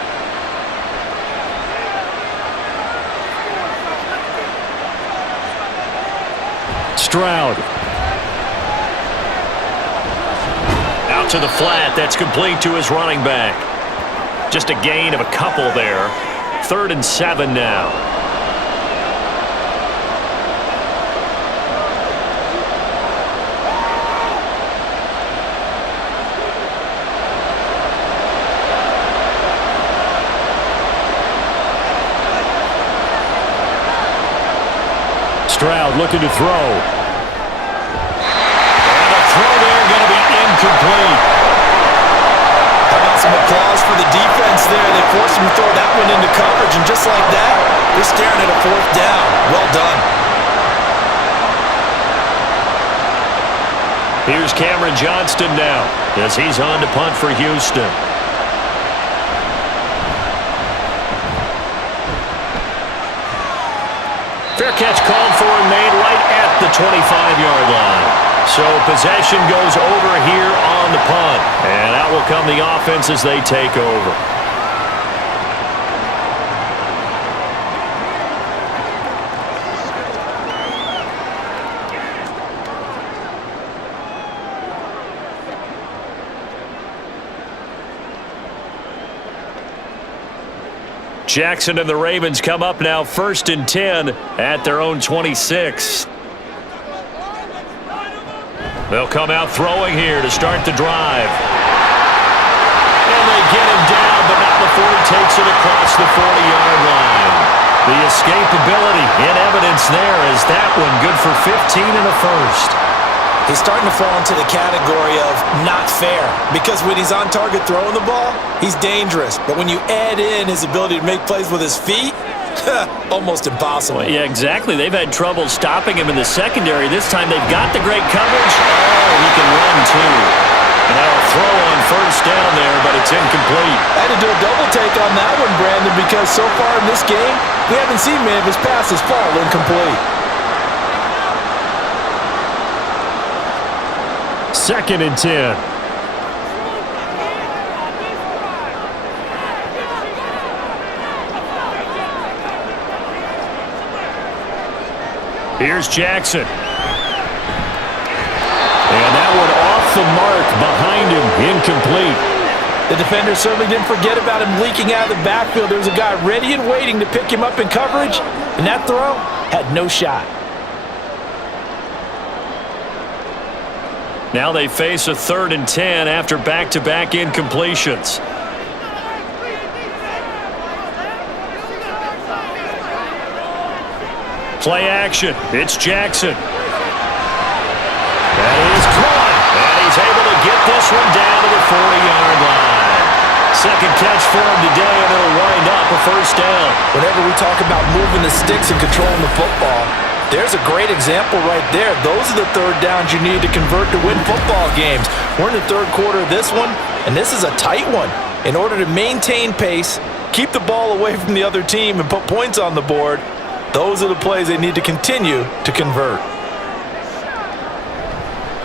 Stroud. Out to the flat. That's complete to his running back. Just a gain of a couple there. 3rd and 7 now. Stroud looking to throw. And the throw there going to be incomplete. How about some applause for the defense there? They forced him to throw that one into coverage, and just like that, they're staring at a 4th down. Well done. Here's Cameron Johnston now as he's on to punt for Houston. Fair catch called for and made right at the 25-yard line. So possession goes over here on the punt. And out will come the offense as they take over. Jackson and the Ravens come up now 1st and 10 at their own 26. They'll come out throwing here to start the drive. And they get him down, but not before he takes it across the 40-yard line. The escapability in evidence there as that one good for 15 and a first. He's starting to fall into the category of not fair, because when he's on target throwing the ball, he's dangerous. But when you add in his ability to make plays with his feet, almost impossible. Well, yeah, exactly. They've had trouble stopping him in the secondary. This time they've got the great coverage. Oh, he can run too. And now a throw on 1st down there, but it's incomplete. I had to do a double take on that one, Brandon, because so far in this game, we haven't seen many of his passes fall incomplete. 2nd and 10. Here's Jackson. And that one off the mark behind him, incomplete. The defender certainly didn't forget about him leaking out of the backfield. There was a guy ready and waiting to pick him up in coverage, and that throw had no shot. Now they face a 3rd and 10 after back-to-back incompletions. Play action. It's Jackson. That is caught. And he's able to get this one down to the 40-yard line. Second catch for him today, and it'll wind up a 1st down. Whenever we talk about moving the sticks and controlling the football, there's a great example right there. Those are the 3rd downs you need to convert to win football games. We're in the 3rd quarter of this one, and this is a tight one. In order to maintain pace, keep the ball away from the other team, and put points on the board, those are the plays they need to continue to convert.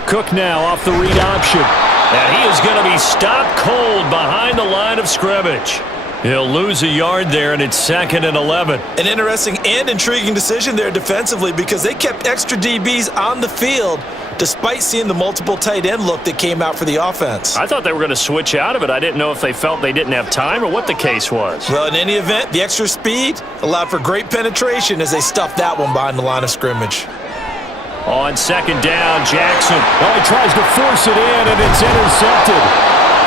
Cook now off the read option. And he is going to be stopped cold behind the line of scrimmage. He'll lose a yard there, and it's 2nd and 11. An interesting and intriguing decision there defensively, because they kept extra DBs on the field despite seeing the multiple tight end look that came out for the offense. I thought they were going to switch out of it. I didn't know if they felt they didn't have time or what the case was. Well, in any event, the extra speed allowed for great penetration as they stuffed that one behind the line of scrimmage. On 2nd down, Jackson. Oh, he tries to force it in, and it's intercepted.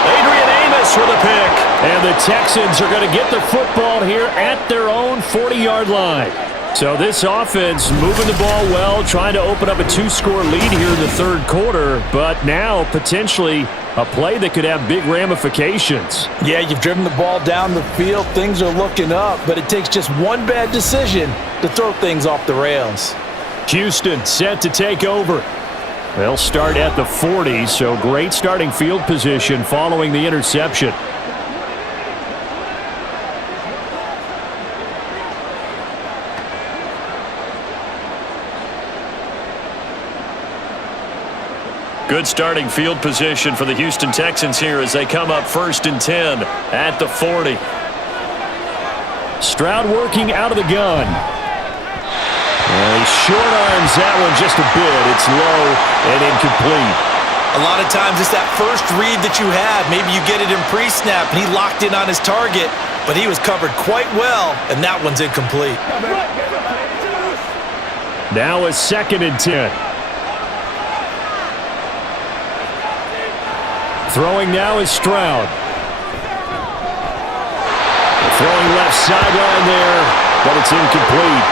Adrian Amos with a pick. And the Texans are going to get the football here at their own 40-yard line. So this offense moving the ball well, trying to open up a 2-score lead here in the 3rd quarter, but now potentially a play that could have big ramifications. Yeah, you've driven the ball down the field. Things are looking up, but it takes just one bad decision to throw things off the rails. Houston set to take over. They'll start at the 40, so great starting field position following the interception. Good starting field position for the Houston Texans here as they come up 1st and 10 at the 40. Stroud working out of the gun. And he short arms that one just a bit. It's low and incomplete. A lot of times it's that first read that you have. Maybe you get it in pre-snap and he locked in on his target, but he was covered quite well, and that one's incomplete. Now a 2nd and 10. Throwing now is Stroud. Throwing left sideline there, but it's incomplete.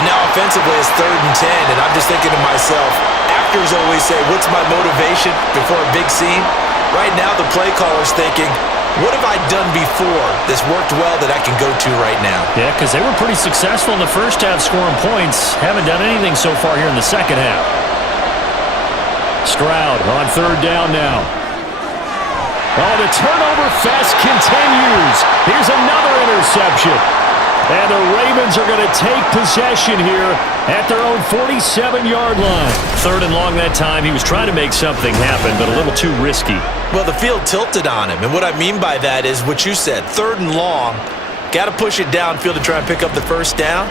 And now offensively it's 3rd and 10, and I'm just thinking to myself, actors always say, what's my motivation before a big scene? Right now the play caller's thinking, what have I done before that's worked well that I can go to right now? Yeah, because they were pretty successful in the first half scoring points. Haven't done anything so far here in the second half. Stroud on 3rd down now. Oh, the turnover fest continues. Here's another interception. And the Ravens are going to take possession here at their own 47-yard line. 3rd and long that time. He was trying to make something happen, but a little too risky. Well, the field tilted on him, and what I mean by that is what you said, 3rd and long. Got to push it downfield to try and pick up the 1st down.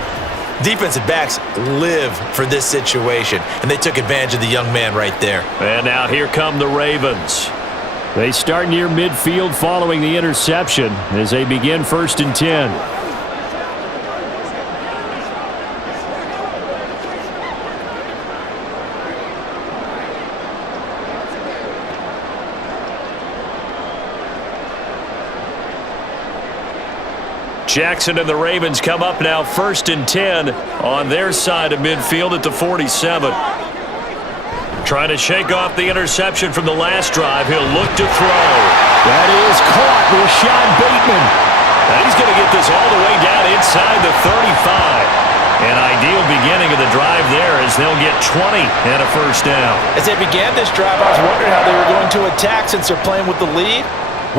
Defensive backs live for this situation, and they took advantage of the young man right there. And now here come the Ravens. They start near midfield following the interception as they begin 1st and 10. Jackson and the Ravens come up now 1st and 10 on their side of midfield at the 47. Trying to shake off the interception from the last drive. He'll look to throw. That is caught. Rashad Bateman. And he's going to get this all the way down inside the 35. An ideal beginning of the drive there as they'll get 20 and a 1st down. As they began this drive, I was wondering how they were going to attack since they're playing with the lead.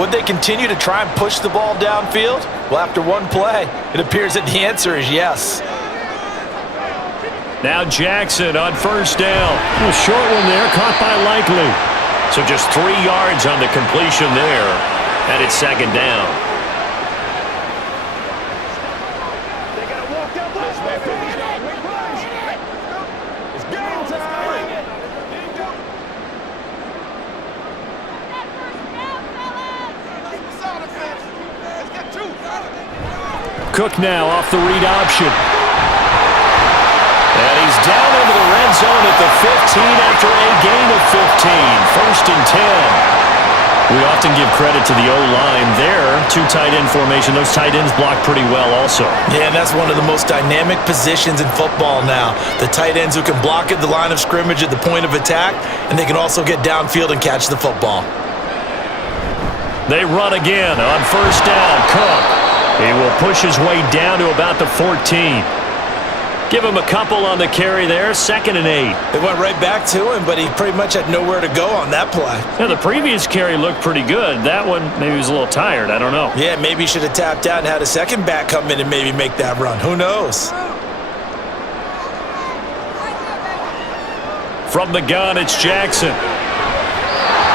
Would they continue to try and push the ball downfield? Well, after one play, it appears that the answer is yes. Now Jackson on 1st down. A short one there, caught by Likely. So just 3 yards on the completion there, and it's 2nd down. Cook now off the read option. And he's down into the red zone at the 15 after a gain of 15. 1st and 10. We often give credit to the O-line there. 2 tight end formation. Those tight ends block pretty well also. Yeah, and that's one of the most dynamic positions in football now. The tight ends who can block at the line of scrimmage at the point of attack, and they can also get downfield and catch the football. They run again on 1st down. Cook. He will push his way down to about the 14. Give him a couple on the carry there. 2nd and 8. They went right back to him, but he pretty much had nowhere to go on that play. Yeah, the previous carry looked pretty good. That one, maybe he was a little tired. I don't know. Yeah, maybe he should have tapped out and had a second back come in and maybe make that run. Who knows? From the gun, it's Jackson.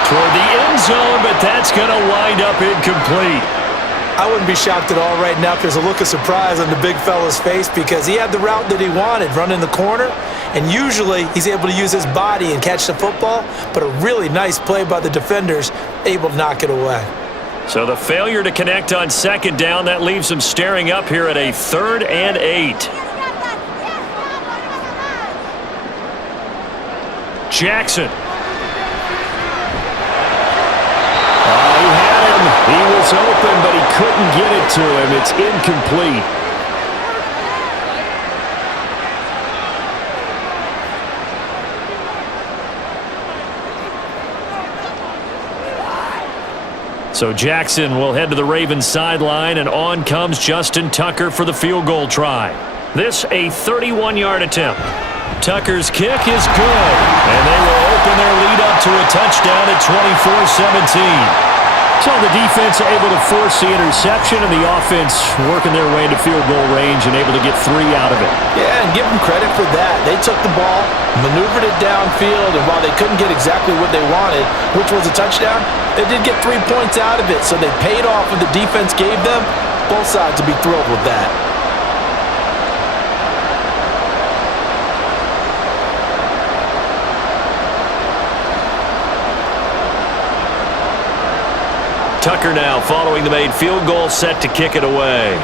Toward the end zone, but that's going to wind up incomplete. I wouldn't be shocked at all right now if there's a look of surprise on the big fella's face because he had the route that he wanted, running the corner, and usually he's able to use his body and catch the football, but a really nice play by the defenders, able to knock it away. So the failure to connect on 2nd down, that leaves him staring up here at a 3rd and 8. Jackson. He was open, but he couldn't get it to him. It's incomplete. So Jackson will head to the Ravens sideline, and on comes Justin Tucker for the field goal try. This a 31-yard attempt. Tucker's kick is good, and they will open their lead up to a touchdown at 24-17. So the defense able to force the interception, and the offense working their way into field goal range and able to get 3 out of it. Yeah, and give them credit for that. They took the ball, maneuvered it downfield, and while they couldn't get exactly what they wanted, which was a touchdown, they did get 3 points out of it, so they paid off what the defense gave them. Both sides will be thrilled with that. Tucker now following the made field goal, set to kick it away.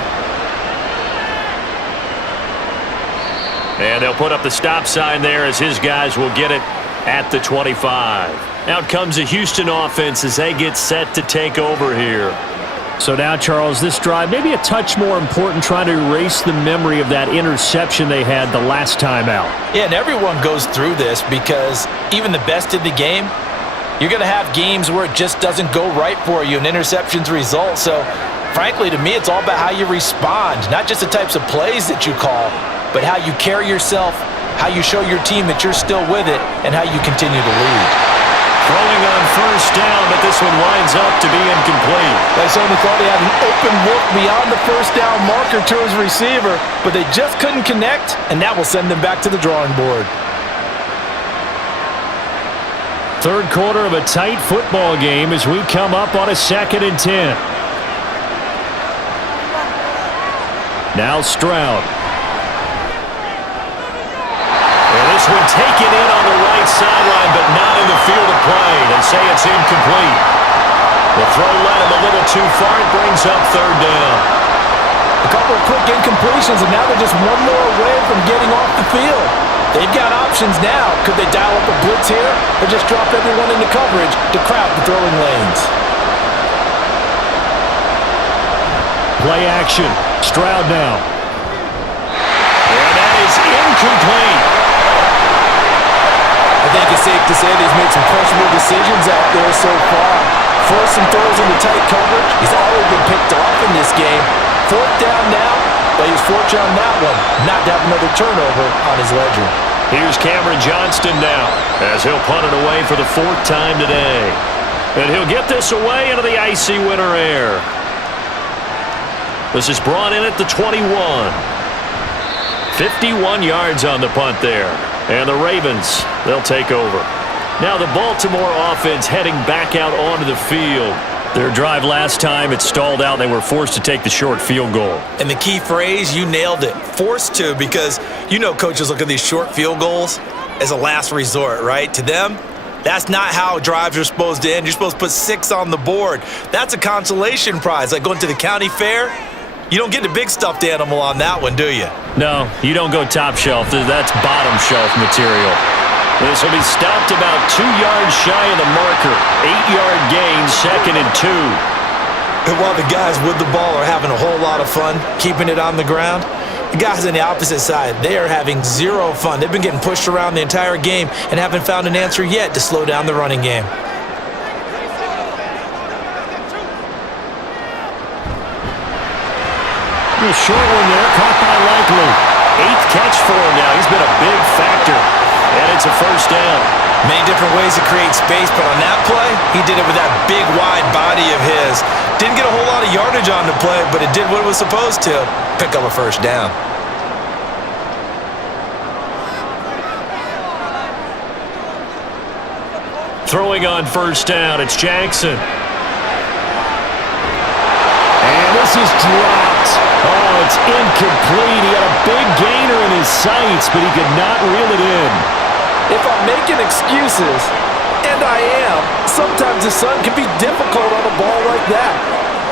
And they'll put up the stop sign there as his guys will get it at the 25. Out comes the Houston offense as they get set to take over here. So now, Charles, this drive maybe a touch more important, trying to erase the memory of that interception they had the last time out. Yeah, and everyone goes through this because even the best in the game, you're going to have games where it just doesn't go right for you and interceptions result. So, frankly, to me, it's all about how you respond, not just the types of plays that you call, but how you carry yourself, how you show your team that you're still with it, and how you continue to lead. Throwing on first down, but this one winds up to be incomplete. They certainly thought he had an open look beyond the first down marker to his receiver, but they just couldn't connect, and that will send them back to the drawing board. Third quarter of a tight football game as we come up on a 2nd and 10. Now Stroud. And this one taken in on the right sideline, but not in the field of play. They say it's incomplete. The throw led him a little too far. It brings up 3rd down. A couple of quick incompletions, and now they're just one more away from getting off the field. They've got options now. Could they dial up a blitz here or just drop everyone into coverage to crowd the throwing lanes? Play action. Stroud now. And that is incomplete. I think it's safe to say that he's made some questionable decisions out there so far. Forced some throws into tight coverage. He's already been picked off in this game. 4th down now. But he's fortunate on that one, not to have another turnover on his ledger. Here's Cameron Johnston now as he'll punt it away for the 4th time today. And he'll get this away into the icy winter air. This is brought in at the 21. 51 yards on the punt there. And the Ravens, they'll take over. Now the Baltimore offense heading back out onto the field. Their drive last time, it stalled out. They were forced to take the short field goal. And the key phrase, you nailed it, forced to, because you know coaches look at these short field goals as a last resort, right? To them, that's not how drives are supposed to end. You're supposed to put 6 on the board. That's a consolation prize, like going to the county fair. You don't get the big stuffed animal on that one, do you? No, you don't go top shelf. That's bottom shelf material. This will be stopped about 2 yards shy of the marker. 8-yard gain, 2nd and 2. And while the guys with the ball are having a whole lot of fun keeping it on the ground, the guys on the opposite side, they are having zero fun. They've been getting pushed around the entire game and haven't found an answer yet to slow down the running game. A short one there, caught by Likely. 8th catch for him now. He's been a big factor. And it's a first down. Many different ways to create space, but on that play, he did it with that big, wide body of his. Didn't get a whole lot of yardage on the play, but it did what it was supposed to. Pick up a first down. Throwing on first down, it's Jackson. And this is dropped. Oh, it's incomplete. He had a big gainer in his sights, but he could not reel it in. If I'm making excuses, and I am, sometimes the sun can be difficult on a ball like that.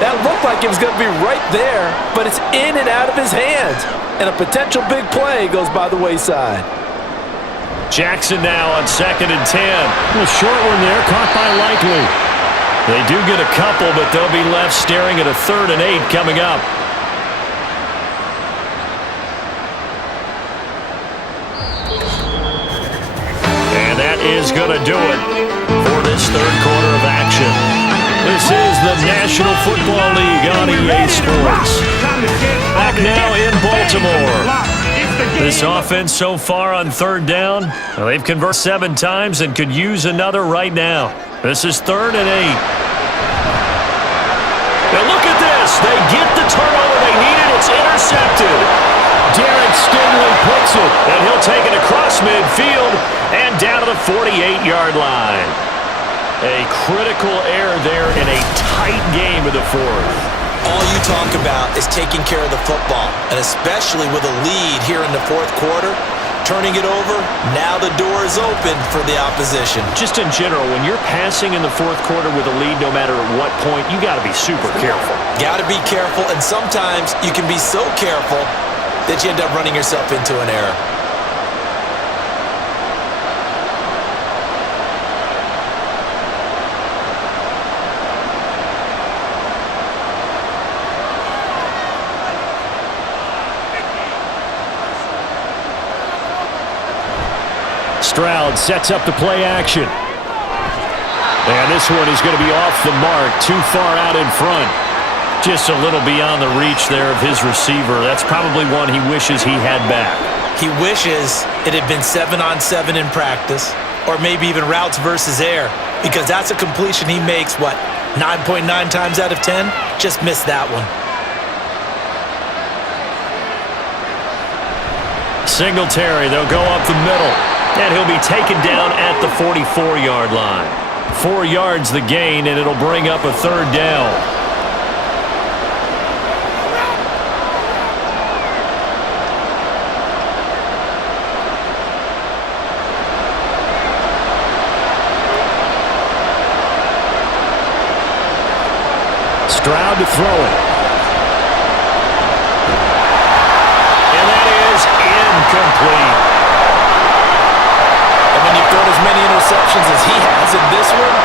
That looked like it was going to be right there, but it's in and out of his hands. And a potential big play goes by the wayside. Jackson now on 2nd and 10. A short one there, caught by Likely. They do get a couple, but they'll be left staring at a 3rd and 8 coming up. Is going to do it for this 3rd quarter of action. This is the National Football League on EA Sports. Back now in Baltimore. the game. This offense so far on third down, well, they've converted 7 times and could use another right now. This is 3rd and 8. Now look at this. They get the turnover they needed. It's intercepted. Derek Stingley picks it, and he'll take it across midfield and down to the 48-yard line. A critical error there in a tight game of the 4th. All you talk about is taking care of the football, and especially with a lead here in the 4th quarter. Turning it over, now the door is open for the opposition. Just in general, when you're passing in the 4th quarter with a lead, no matter at what point, you got to be super careful. Got to be careful, and sometimes you can be so careful that you end up running yourself into an error. Stroud sets up the play action. And this one is going to be off the mark, too far out in front. Just a little beyond the reach there of his receiver. That's probably one he wishes he had back. He wishes it had been 7-on-7 in practice, or maybe even routes versus air, because that's a completion he makes, 9.9 times out of 10? Just missed that one. Singletary, they'll go up the middle. And he'll be taken down at the 44-yard line. 4 yards the gain, and it'll bring up a 3rd down. Stroud to throw it. And that is incomplete. When you've thrown as many interceptions as he has in this one,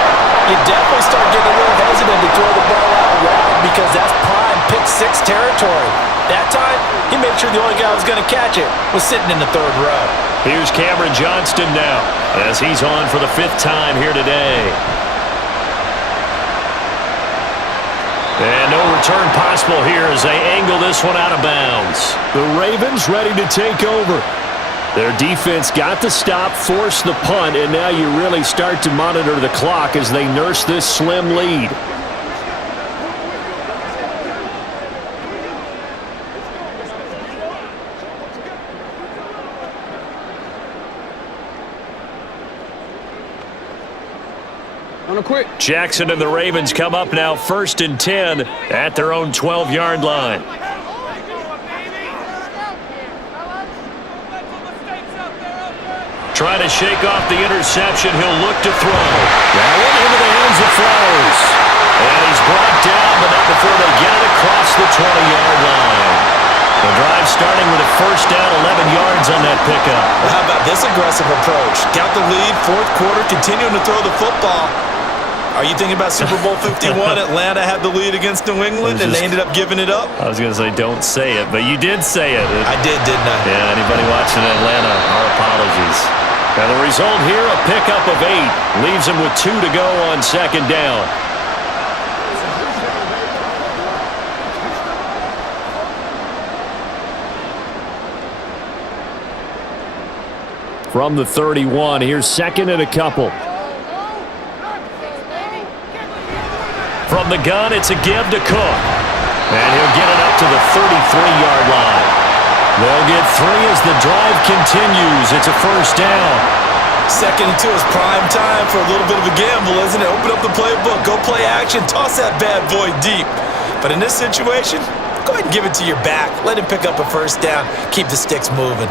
you definitely start getting a little hesitant to throw the ball out wide because that's prime pick-6 territory. That time, he made sure the only guy who was going to catch it was sitting in the 3rd row. Here's Cameron Johnston now as he's on for the 5th time here today. And no return possible here as they angle this one out of bounds. The Ravens ready to take over. Their defense got the stop, forced the punt, and now you really start to monitor the clock as they nurse this slim lead. On a quick. Jackson and the Ravens come up now 1st and 10 at their own 12-yard line. Trying to shake off the interception. He'll look to throw. That one into the hands of Flowers. And he's brought down, but not before they get it across the 20-yard line. The drive starting with a 1st down, 11 yards on that pickup. Well, how about this aggressive approach? Got the lead, 4th quarter, continuing to throw the football. Are you thinking about Super Bowl 51? Atlanta had the lead against New England, and they ended up giving it up? I was going to say don't say it, but you did say it. I did, didn't I? Yeah, anybody watching Atlanta, our apologies. Now the result here, a pickup of 8. Leaves him with 2 to go on 2nd down. From the 31, here's 2nd and a couple. From the gun, it's a give to Cook. And he'll get it up to the 33-yard line. They'll get 3 as the drive continues. It's a 1st down. 2nd and 2 is prime time for a little bit of a gamble, isn't it? Open up the playbook, go play action, toss that bad boy deep. But in this situation, go ahead and give it to your back. Let him pick up a 1st down. Keep the sticks moving.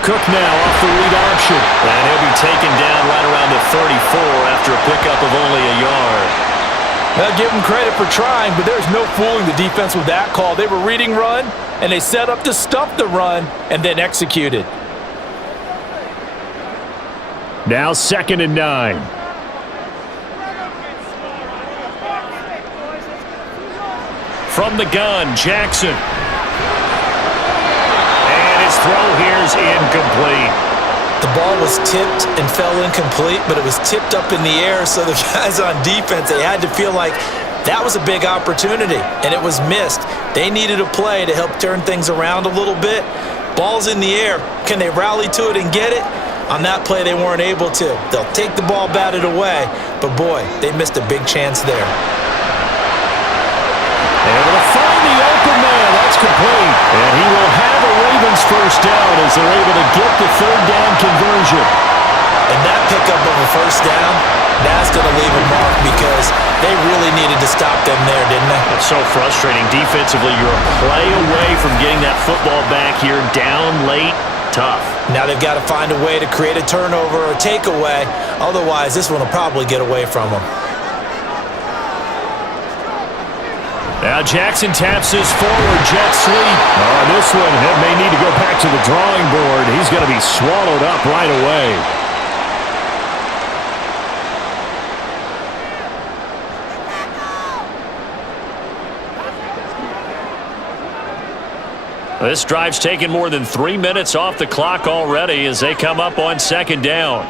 Cook now off the read option. And he'll be taken down right around the 34 after a pickup of only a yard. Well, give them credit for trying, but there's no fooling the defense with that call. They were reading run, and they set up to stuff the run and then executed. Now 2nd and 9. From the gun, Jackson. And his throw here's incomplete. The ball was tipped and fell incomplete, but it was tipped up in the air, so the guys on defense, they had to feel like That was a big opportunity, and it was missed. They needed a play to help turn things around a little bit. Ball's in the air. Can they rally to it and get it? On that play, they weren't able to. They'll take the ball, bat it away, but boy, they missed a big chance there. Able to find the open man. That's complete. And he will have a Ravens first down as they're able to get the third down conversion. And that pickup of a first down, that's going to leave a mark because they really needed to stop them there, didn't they? It's so frustrating. Defensively, you're a play away from getting that football back here. Down late, tough. Now they've got to find a way to create a turnover or takeaway. Otherwise, this one will probably get away from them. Now Jackson taps his forward jet sweep. Oh, this one may need to go back to the drawing board. He's going to be swallowed up right away. This drive's taken more than 3 minutes off the clock already as they come up on second down.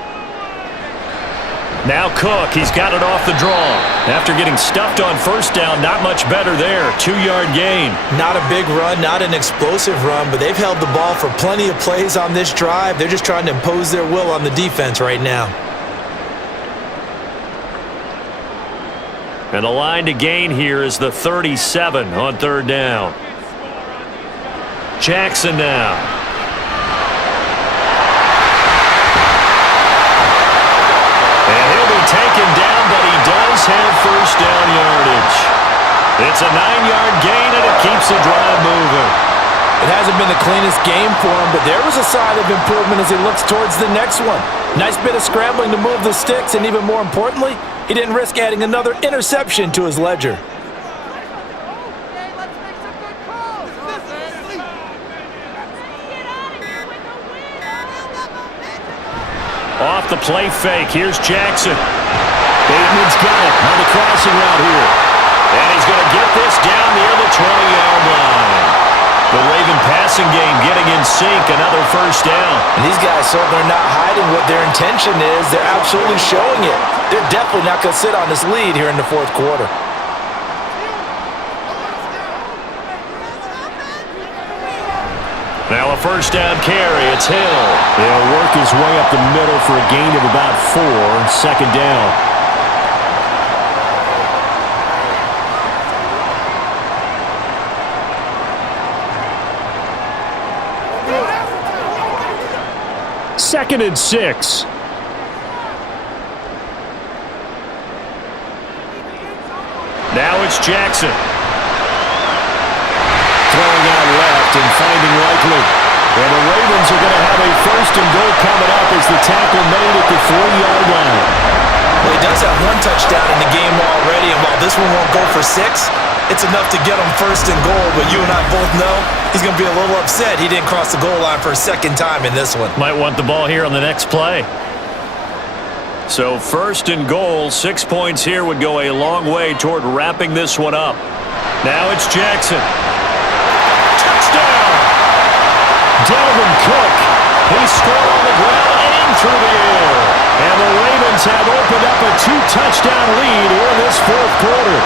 Now Cook, he's got it off the draw. After getting stuffed on first down, not much better there. 2-yard gain. Not a big run, not an explosive run, but they've held the ball for plenty of plays on this drive. They're just trying to impose their will on the defense right now. And the line to gain here is the 37 on third down. Jackson now. And he'll be taken down, but he does have first down yardage. It's a 9-yard gain, and it keeps the drive moving. It hasn't been the cleanest game for him, but there was a sign of improvement as he looks towards the next one. Nice bit of scrambling to move the sticks, and even more importantly, he didn't risk adding another interception to his ledger. Off the play fake, here's Jackson. Bateman's got it on the crossing route here. And he's going to get this down near the 20-yard line. The Raven passing game getting in sync, another first down. And these guys certainly are not hiding what their intention is. They're absolutely showing it. They're definitely not going to sit on this lead here in the fourth quarter. Now a first down carry, it's Hill. He'll work his way up the middle for a gain of about 4, second down. Second and 6. Now it's Jackson. Throwing out left and finding Likely. And the Ravens are going to have a first and goal coming up as the tackle made at the 3-yard line. Well, he does have one touchdown in the game already, and while this one won't go for 6, it's enough to get him first and goal. But you and I both know he's going to be a little upset he didn't cross the goal line for a second time in this one. Might want the ball here on the next play. So first and goal, 6 points here would go a long way toward wrapping this one up. Now it's Jackson. Touchdown! Dalvin Cook. He scored on the ground and through the air. And the Ravens have opened up a 2-touchdown lead here in this fourth quarter.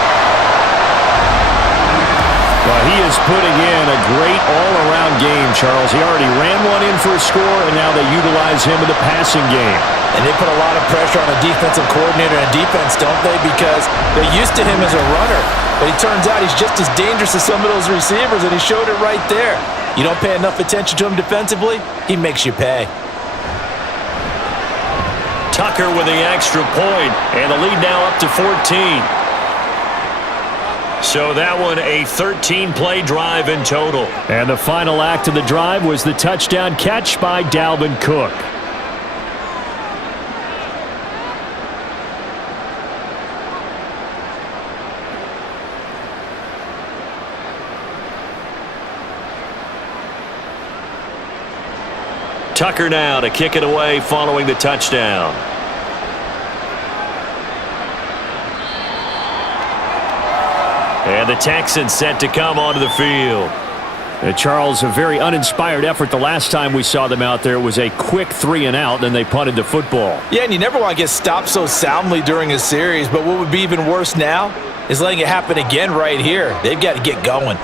Well, he is putting in a great all-around game, Charles. He already ran one in for a score, and now they utilize him in the passing game. And they put a lot of pressure on a defensive coordinator and defense, don't they? Because they're used to him as a runner. But it turns out he's just as dangerous as some of those receivers, and he showed it right there. You don't pay enough attention to him defensively, he makes you pay. Tucker with the extra point, and the lead now up to 14. So that one a 13-play drive in total. And the final act of the drive was the touchdown catch by Dalvin Cook. Tucker now to kick it away following the touchdown. And the Texans set to come onto the field. Charles, a very uninspired effort the last time we saw them out there. It was a quick 3-and-out, then they punted the football. Yeah, and you never want to get stopped so soundly during a series, but what would be even worse now is letting it happen again right here. They've got to get going.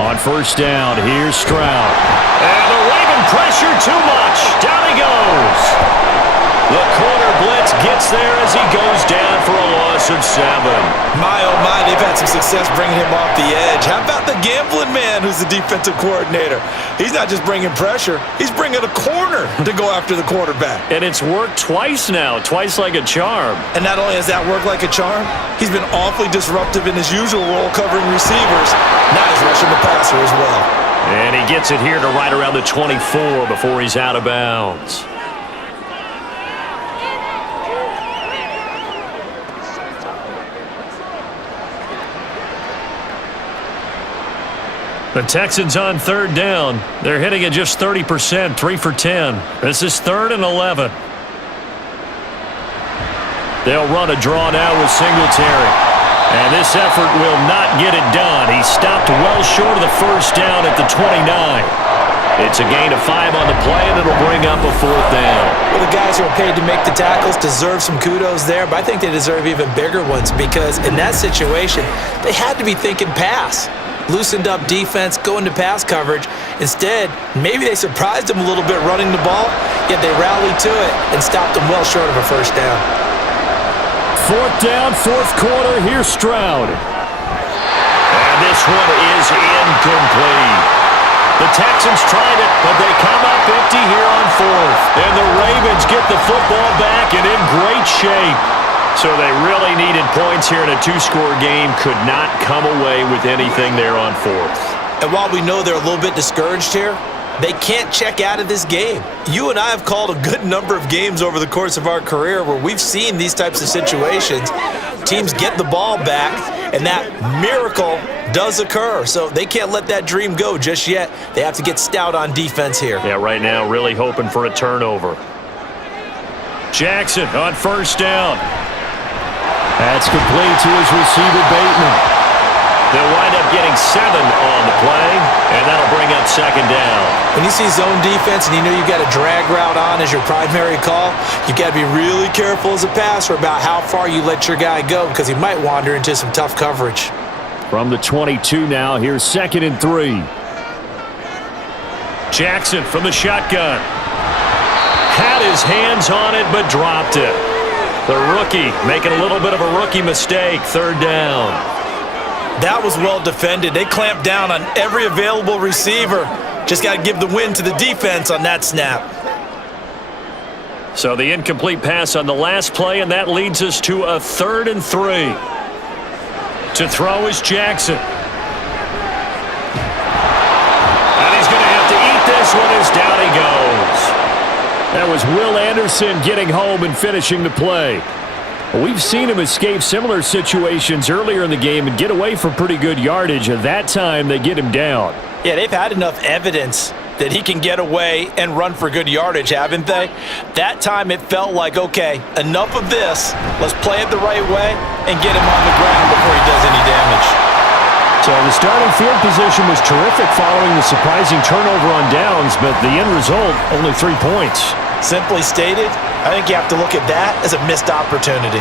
On first down, here's Stroud. And the Raven pressure too much. Down he goes. The corner blitz gets there as he goes down for a loss of 7. My, oh my, they've had some success bringing him off the edge. How about the gambling man who's the defensive coordinator? He's not just bringing pressure, he's bringing a corner to go after the quarterback. And it's worked twice now, twice like a charm. And not only has that worked like a charm, he's been awfully disruptive in his usual role covering receivers. Now he's rushing the passer as well. And he gets it here to right around the 24 before he's out of bounds. The Texans on third down. They're hitting at just 30%, 3 for 10. This is 3rd and 11. They'll run a draw now with Singletary. And this effort will not get it done. He stopped well short of the first down at the 29. It's a gain of 5 on the play, and it'll bring up a 4th down. Well, the guys who are paid to make the tackles deserve some kudos there, but I think they deserve even bigger ones because in that situation, they had to be thinking pass. Loosened up defense, going to pass coverage. Instead, maybe they surprised him a little bit running the ball, yet they rallied to it and stopped him well short of a first down. 4th down, 4th quarter. Here's Stroud. And this one is incomplete. The Texans tried it, but they come up empty here on 4th. And the Ravens get the football back and in great shape. So they really needed points here in a 2-score game. Could not come away with anything there on 4th. And while we know they're a little bit discouraged here, they can't check out of this game. You and I have called a good number of games over the course of our career where we've seen these types of situations. Teams get the ball back, and that miracle does occur. So they can't let that dream go just yet. They have to get stout on defense here. Yeah, right now really hoping for a turnover. Jackson on first down. That's complete to his receiver, Bateman. They'll wind up getting 7 on the play, and that'll bring up 2nd down. When you see zone defense and you know you've got a drag route on as your primary call, you've got to be really careful as a passer about how far you let your guy go because he might wander into some tough coverage. From the 22 now, here's 2nd and 3. Jackson from the shotgun. Had his hands on it, but dropped it. The rookie making a little bit of a rookie mistake, 3rd down. That was well defended. They clamped down on every available receiver. Just got to give the win to the defense on that snap. So the incomplete pass on the last play, and that leads us to a 3rd and 3. To throw is Jackson. And he's going to have to eat this one as down he goes. That was Will Anderson getting home and finishing the play. We've seen him escape similar situations earlier in the game and get away for pretty good yardage. At that time, they get him down. Yeah, they've had enough evidence that he can get away and run for good yardage, haven't they? That time it felt like, okay, enough of this. Let's play it the right way and get him on the ground before he does any damage. So the starting field position was terrific following the surprising turnover on downs, but the end result, only 3 points. Simply stated, I think you have to look at that as a missed opportunity.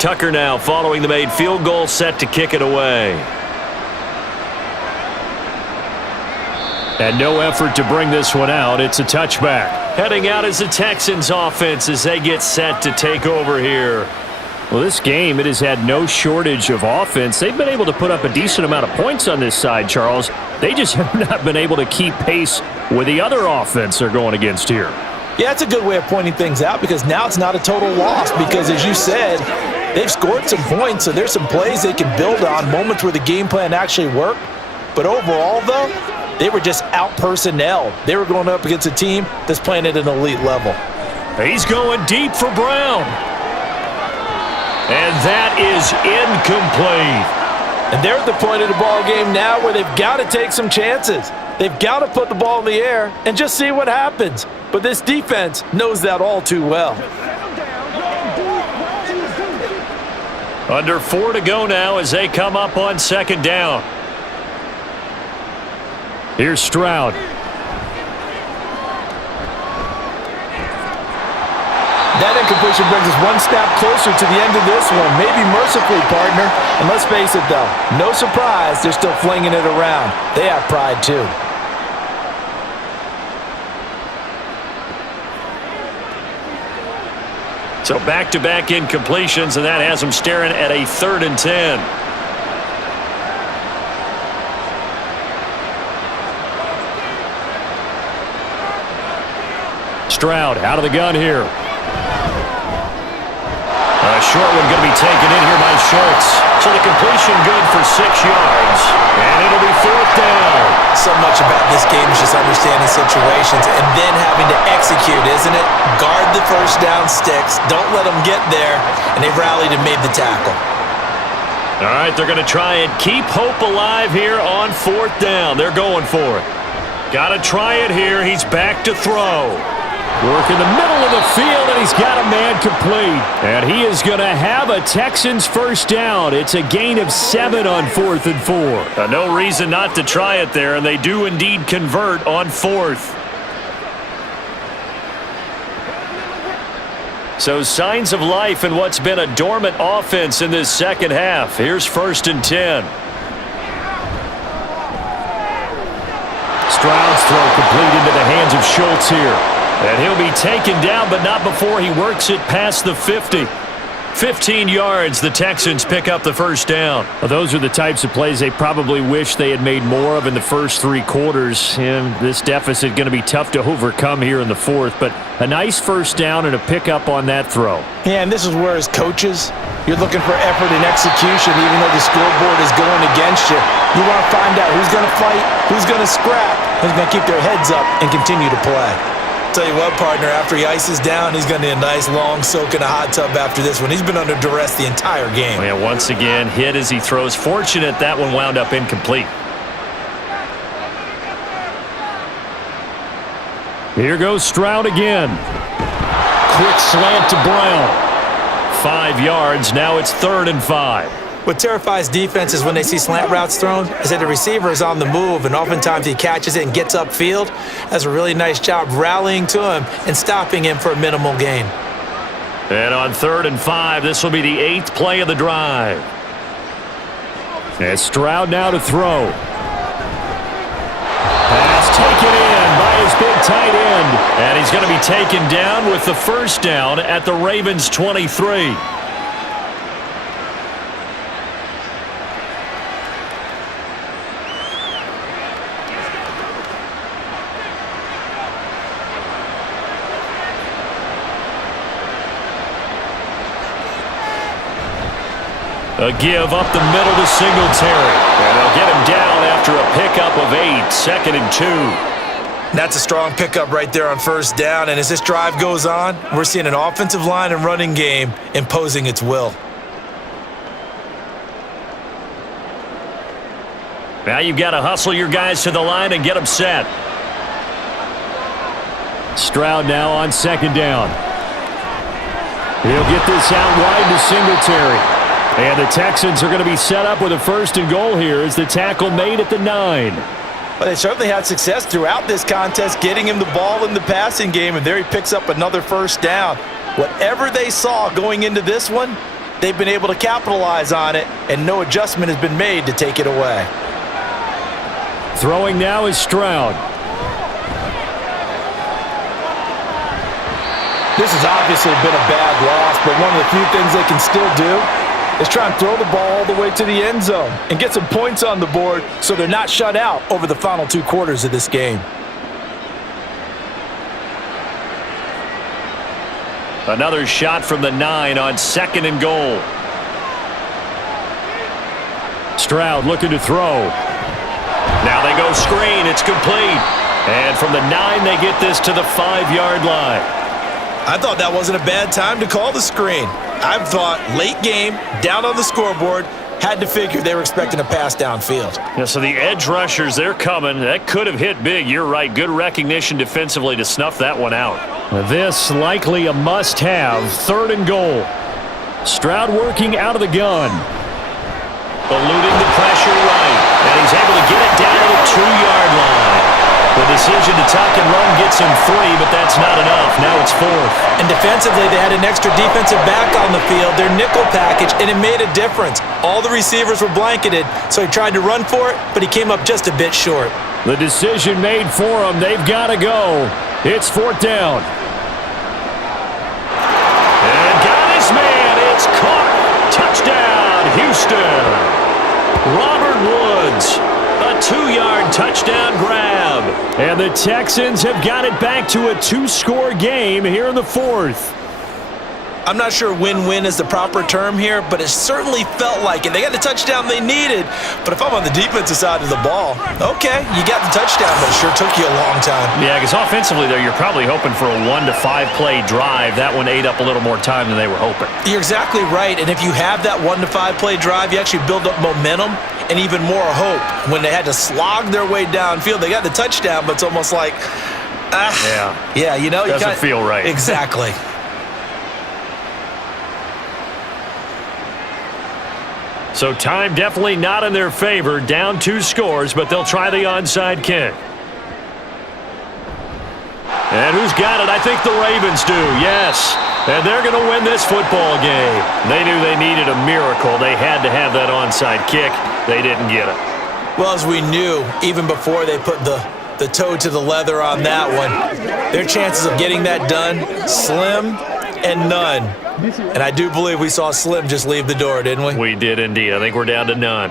Tucker now following the made field goal, set to kick it away. And no effort to bring this one out. It's a touchback. Heading out is the Texans offense as they get set to take over here. Well, this game, it has had no shortage of offense. They've been able to put up a decent amount of points on this side, Charles. They just have not been able to keep pace with the other offense they're going against here. Yeah, that's a good way of pointing things out because now it's not a total loss because, as you said, they've scored some points, so there's some plays they can build on, moments where the game plan actually worked. But overall, though, they were just out-personnelled. They were going up against a team that's playing at an elite level. He's going deep for Brown. And that is incomplete. And they're at the point of the ball game now where they've got to take some chances. They've got to put the ball in the air and just see what happens. But this defense knows that all too well. Under 4 to go now as they come up on second down. Here's Stroud. That incompletion brings us one step closer to the end of this one. Maybe mercifully, partner. And let's face it, though, no surprise, they're still flinging it around. They have pride, too. So back-to-back incompletions, and that has them staring at a 3rd and 10. Stroud out of the gun here. A short one going to be taken in here by Schultz. So the completion good for 6 yards. And it'll be 4th down. So much about this game is just understanding situations and then having to execute, isn't it? Guard the first down sticks. Don't let them get there. And they've rallied and made the tackle. All right, they're going to try and keep hope alive here on 4th down. They're going for it. Got to try it here. He's back to throw. Work in the middle of the field, and he's got a man complete. And he is going to have a Texans first down. It's a gain of 7 on 4th and 4. No reason not to try it there, and they do indeed convert on 4th. So signs of life in what's been a dormant offense in this second half. Here's 1st and 10. Stroud's throw complete into the hands of Schultz here. And he'll be taken down, but not before he works it past the 50. 15 yards, the Texans pick up the first down. Well, those are the types of plays they probably wish they had made more of in the first 3 quarters. And this deficit going to be tough to overcome here in the 4th. But a nice first down and a pickup on that throw. Yeah, and this is where as coaches, you're looking for effort and execution even though the scoreboard is going against you. You want to find out who's going to fight, who's going to scrap, who's going to keep their heads up and continue to play. Tell you what, partner, after he ices down, he's going to need a nice long soak in a hot tub after this one. He's been under duress the entire game. Yeah, once again, hit as he throws. Fortunate that one wound up incomplete. Here goes Stroud again. Quick slant to Brown. 5 yards. Now it's 3rd and 5. What terrifies defenses when they see slant routes thrown is that the receiver is on the move, and oftentimes he catches it and gets upfield. Does a really nice job rallying to him and stopping him for a minimal gain. And on 3rd and 5, this will be the 8th play of the drive. And Stroud now to throw. Pass taken in by his big tight end. And he's going to be taken down with the first down at the Ravens' 23. A give up the middle to Singletary. And they'll get him down after a pickup of 8, 2nd and 2. That's a strong pickup right there on first down, and as this drive goes on, we're seeing an offensive line and running game imposing its will. Now you've got to hustle your guys to the line and get them set. Stroud now on 2nd down. He'll get this out wide to Singletary. And the Texans are going to be set up with a 1st and goal here as the tackle made at the 9. But they certainly had success throughout this contest, getting him the ball in the passing game, and there he picks up another first down. Whatever they saw going into this one, they've been able to capitalize on it, and no adjustment has been made to take it away. Throwing now is Stroud. This has obviously been a bad loss, but one of the few things they can still do is try and throw the ball all the way to the end zone and get some points on the board so they're not shut out over the final 2 quarters of this game. Another shot from the 9 on 2nd and goal. Stroud looking to throw. Now they go screen. It's complete. And from the 9, they get this to the 5-yard line. I thought that wasn't a bad time to call the screen. I've thought late game, down on the scoreboard, had to figure they were expecting a pass downfield. Yeah, so the edge rushers, they're coming. That could have hit big. You're right. Good recognition defensively to snuff that one out. This likely a must-have. 3rd and goal. Stroud working out of the gun. Eluding the pressure right. And he's able to get it down to the 2-yard line. The decision to tuck and run gets him 3, but that's not enough. Now it's 4th. And defensively, they had an extra defensive back on the field, their nickel package, and it made a difference. All the receivers were blanketed, so he tried to run for it, but he came up just a bit short. The decision made for them. They've got to go. It's 4th down. And got his man. It's caught. Touchdown, Houston. Robert Woods. A 2-yard touchdown grab. And the Texans have got it back to a 2-score game here in the 4th. I'm not sure win-win is the proper term here, but it certainly felt like it. They got the touchdown they needed, but if I'm on the defensive side of the ball, okay, you got the touchdown, but it sure took you a long time. Yeah, because offensively there, you're probably hoping for a 1 to 5 play drive. That one ate up a little more time than they were hoping. You're exactly right, and if you have that 1 to 5 play drive, you actually build up momentum and even more hope. When they had to slog their way downfield, they got the touchdown, but it's almost like, yeah, you know, doesn't feel right. Exactly. So time definitely not in their favor. Down 2 scores, but they'll try the onside kick. And who's got it? I think the Ravens do, yes. And they're going to win this football game. They knew they needed a miracle. They had to have that onside kick. They didn't get it. Well, as we knew, even before they put the toe to the leather on that one, their chances of getting that done, slim and none. And I do believe we saw Slim just leave the door, didn't we? We did indeed. I think we're down to none.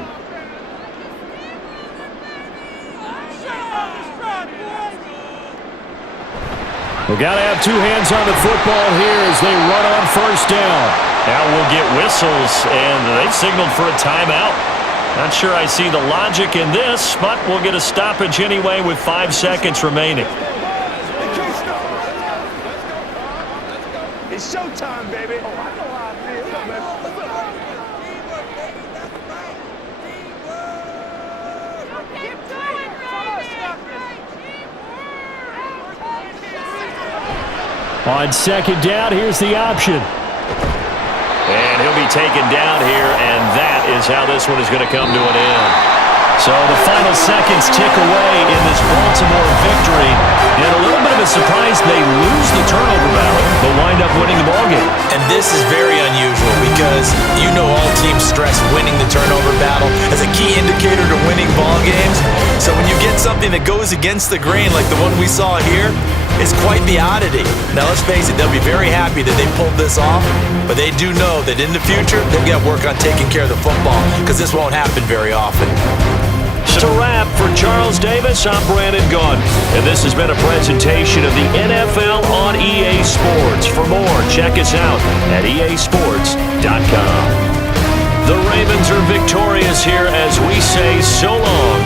We've got to have 2 hands on the football here as they run on 1st down. Now we'll get whistles, and they've signaled for a timeout. Not sure I see the logic in this, but we'll get a stoppage anyway with 5 seconds remaining. It's showtime, baby. Oh, I know how I feel. On 2nd down, here's the option. And he'll be taken down here, and that is how this one is going to come to an end. So the final seconds tick away in this Baltimore victory. And a little bit of a surprise, they lose the turnover battle, but wind up winning the ballgame. And this is very unusual because you know all teams stress winning the turnover battle as a key indicator to winning ball games. So when you get something that goes against the grain like the one we saw here, it's quite the oddity. Now let's face it, they'll be very happy that they pulled this off, but they do know that in the future they've got to work on taking care of the football because this won't happen very often. It's a wrap for Charles Davis. I'm Brandon Gunn, and this has been a presentation of the NFL on EA Sports. For more, check us out at easports.com. The Ravens are victorious here as we say so long